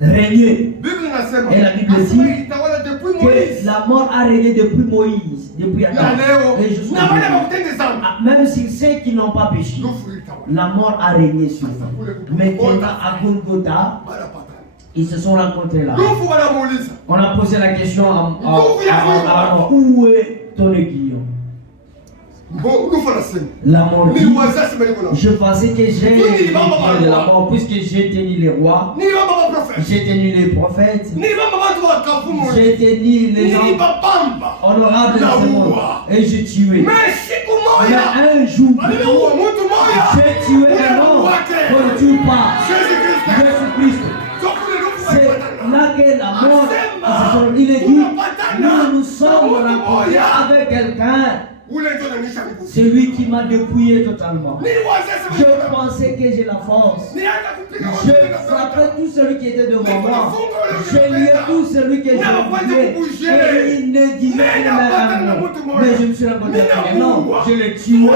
régner. Et la Bible dit que la mort a régné depuis Moïse, depuis Adam. Même si ceux qui n'ont pas péché, la mort a régné sur eux. Maintenant à Golgotha, ils se sont rencontrés là. On a posé la question à où est ton aiguillon? La mort dit, je pensais que j'ai de la mort, puisque j'ai tenu les rois, j'ai tenu les prophètes, j'ai tenu les gens honorables de ce monde, et j'ai tué. Mais un jour, j'ai tué un homme qu'on ne tue pas, Jésus-Christ. C'est là que la mort, il est dit, nous nous sommes rencontrés avec quelqu'un m'a dépouillé totalement. Je pensais que j'ai la force. Je frappais tout celui qui était devant moi. Je liais tout celui que j'ai oublié. Et il ne disait rien. Mais je me suis rendu compte. Non, je l'ai tué.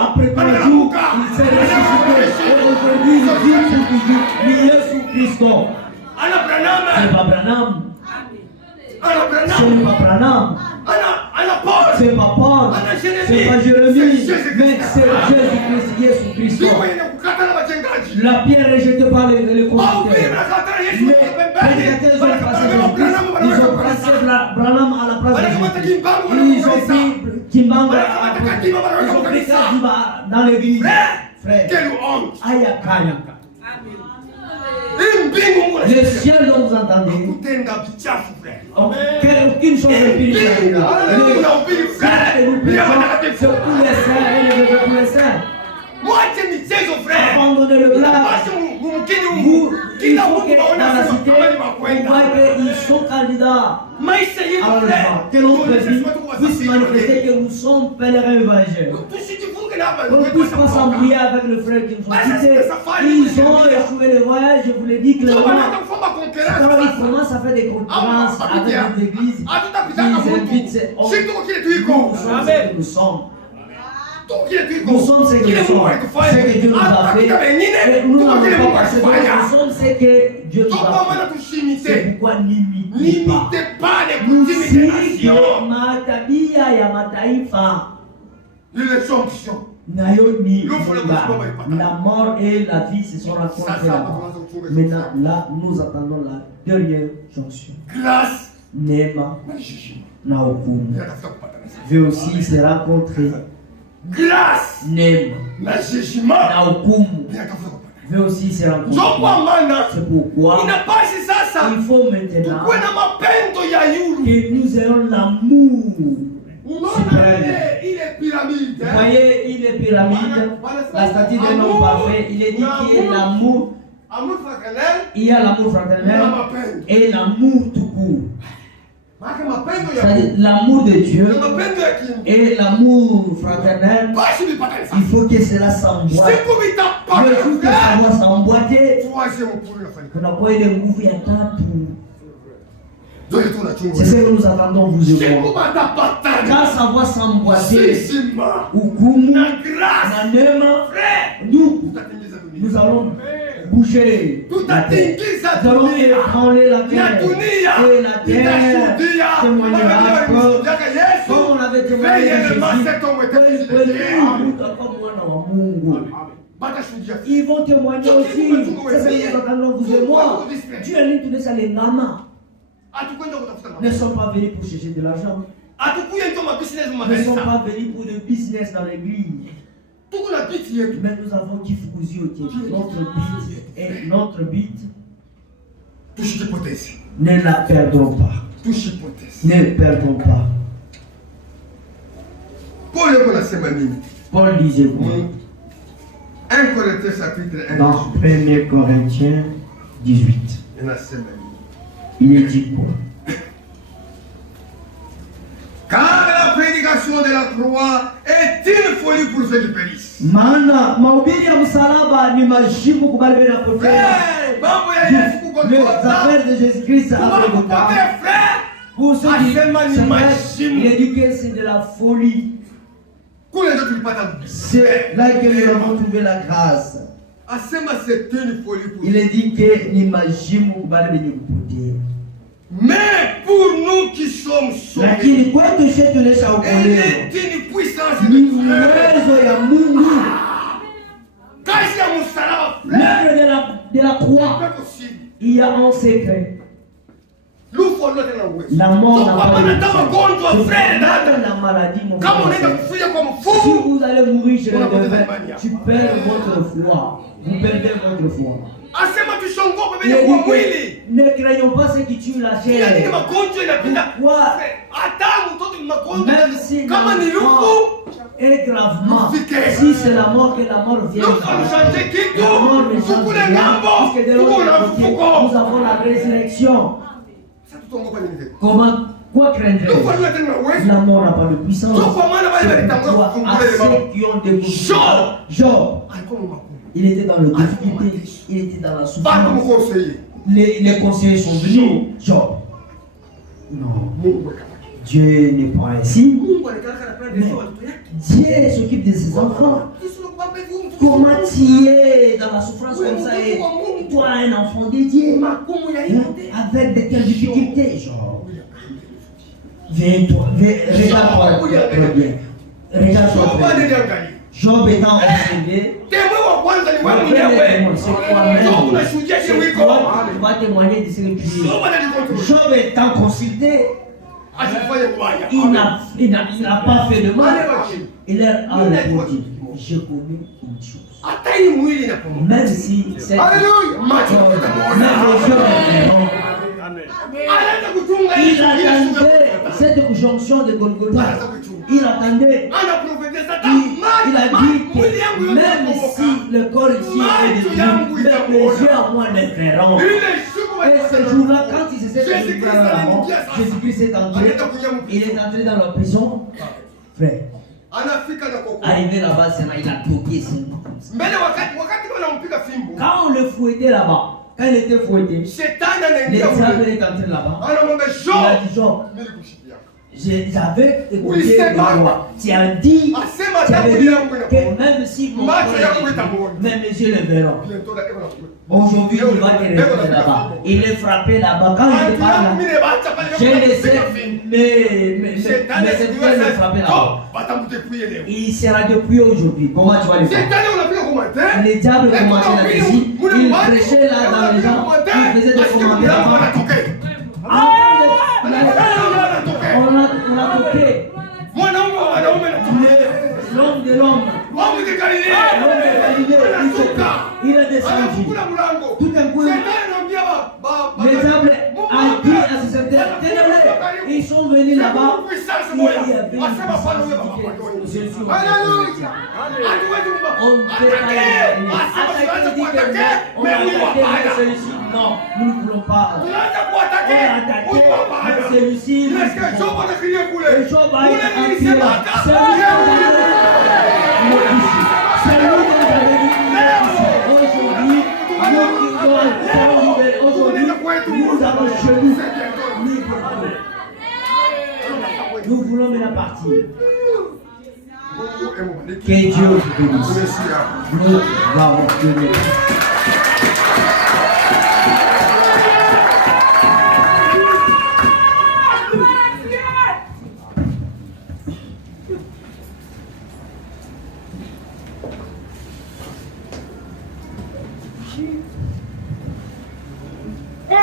Après 3 jours, il s'est ressuscité. Et aujourd'hui, il vit pour toujours. Il est sous Christ. C'est pas Branham. C'est pas Branham. C'est pas Paul. C'est pas Jérémie. Mais c'est Jésus-Christ. La pierre rejetée par les constructeurs. Mais prédicateurs ont passé Jésus-Christ. Ils ont placé Branham à la place de Jésus. Ils ont pris Kimbanga. Ils ont pris ça dans l'église. Frère. Aïe, aïe. Le ciel dont vous entendez, aucune chose impie. C'est tous les saints et tous les saints. Abandonnez le blague. Il faut que dans la cité, on voit qu'ils sont candidats. Alors, que l'on puisse manifester que nous sommes pèlerins évangéliques. On ne puisse pas s'embrouiller avec le frère qui nous ont quittés. Ils ont échoué le voyage, je vous l'ai dit clairement. Alors ils commencent à faire des concurrences avec les églises. Ils invitent ces hommes. Nous sommes ce que nous sommes. Ce que Dieu nous a fait. Et nous n'avons pas passé. Nous sommes ce que Dieu nous a fait. C'est pourquoi n'imitez pas. Msige matabia ya mataifa. Nayoni, la mort et la vie se sont rencontrées là-bas. Maintenant, là, nous attendons la dernière jonction. Grâce, Nema, Naokum. Veut aussi se rencontrer. Grâce, Nema, Naokum. Veut aussi se rencontrer. C'est pourquoi il faut maintenant que nous ayons l'amour. Vous voyez, il est pyramide. La statue d'un homme parfait. Il est dit qu'il y a l'amour. Il y a l'amour fraternel et l'amour tout court. C'est-à-dire l'amour de Dieu et l'amour fraternel. Il faut que cela s'emboîte. Le jour que ça va s'emboîter, on n'a pas eu de mouvement à table. C'est ce que nous attendons, vous et moi. Quand ça va s'emboîter, nous allons bouger. Nous allons ébranler la terre. Et la terre témoignera que, comme on avait témoigné ils vont témoigner aussi. C'est ce que nous attendons, vous et moi. Dieu a dit tout ça, les nanas ne sont pas venus pour chercher de l'argent. Ne sont pas venus pour le business dans l'église. Mais nous avons Kifouzi au Dieu. Notre but ne la perdrons pas. Ne perdrons pas. Paul disait quoi? 1 Corinthiens chapitre 1. Dans 1 Corinthiens 18. Il est dit quoi? Car la prédication de la croix est une folie pour ceux qui périssent. Maana mahubiri ya msalaba ni majibu kubali bila potea. Les affaires de Jésus-Christ après le temps. Pour ceux qui s'arrêtent, il est dit que c'est de la folie. C'est là que nous avons trouvé la grâce. Il est dit que ni majibu kubali bila potea. Mais pour nous qui sommes sauvés, lakini kwetu sisi tulishaokolewa. Ni puissance ni uwezo ya Mungu. Kazi ya msalaba, l'œuvre de la croix, il y a un secret. La mort n'a pas la maladie, mon frère. Si vous allez mourir chez le devin, tu perds votre foi. Vous perdez votre foi. Ne craignons pas ceux qui tuent la chair. Pourquoi? Même si la mort est gravement, si c'est la mort, que la mort vienne. La mort ne change rien, puisque de l'autre côté, nous avons la résurrection. Comment Quoi craindre? La mort n'a pas de puissance. C'est toi à ceux qui ont des Job, il était dans le difficulté, il était dans la souffrance. Les conseillers sont venus. Job, non, Dieu n'est pas ainsi. Mais Dieu s'occupe de ses enfants. Comment tu es dans la souffrance comme ça et toi un enfant dédié avec de telles difficultés, Job? Viens-toi, regarde-toi très bien. Regarde-toi très bien. Job étant observé, c'est toi qui vas témoigner de ce que tu dis. Job étant consulté, il n'a pas fait de mal. Il a répondu, je connais une chose. Même si c'est même le Job il attendait cette jonction de Golgotha. Il attendait. Il a dit que même si le corps ici est détruit, même les yeux à moi les verront. Et ce jour-là, quand il s'est fait là-bas, Jésus-Christ est entré. Il est entré dans la prison. Frère, arrivé là-bas, il a toqué. Quand on le fouettait là-bas, quand il était fouetté, le diable est entré là-bas. Il a dit Job, j'avais écouté le roi. Tu avais dit que même si mon corps est, même les yeux le verront. Aujourd'hui, il va te retrouver là-bas. Il est frappé là-bas. Quand il parle là, je le sais, mais c'est le frappé là-bas. Il sera depuis aujourd'hui. Comment tu vas le faire? Les diables commentaient là-dessus. Il prêchait là dans les gens. Il faisait des commentaires là-bas. On a toqué. L'homme de l'homme. L'homme de Galilée. Il a descendu. Tout un coup, les diables ont dit à ses serviteurs, tenez-les. Ils sont venus là-bas. Il y avait une puissance. On peut attaquer, on a attaqué celui-ci. Non, nous ne voulons pas. On a attaqué, mais celui-ci. Et Job a crié. C'est lui qui nous avait dit. Aujourd'hui, nous avons chez nous. Nous voulons maintenant partir. Que Dieu vous bénisse. Nous l'avons donné. Oh,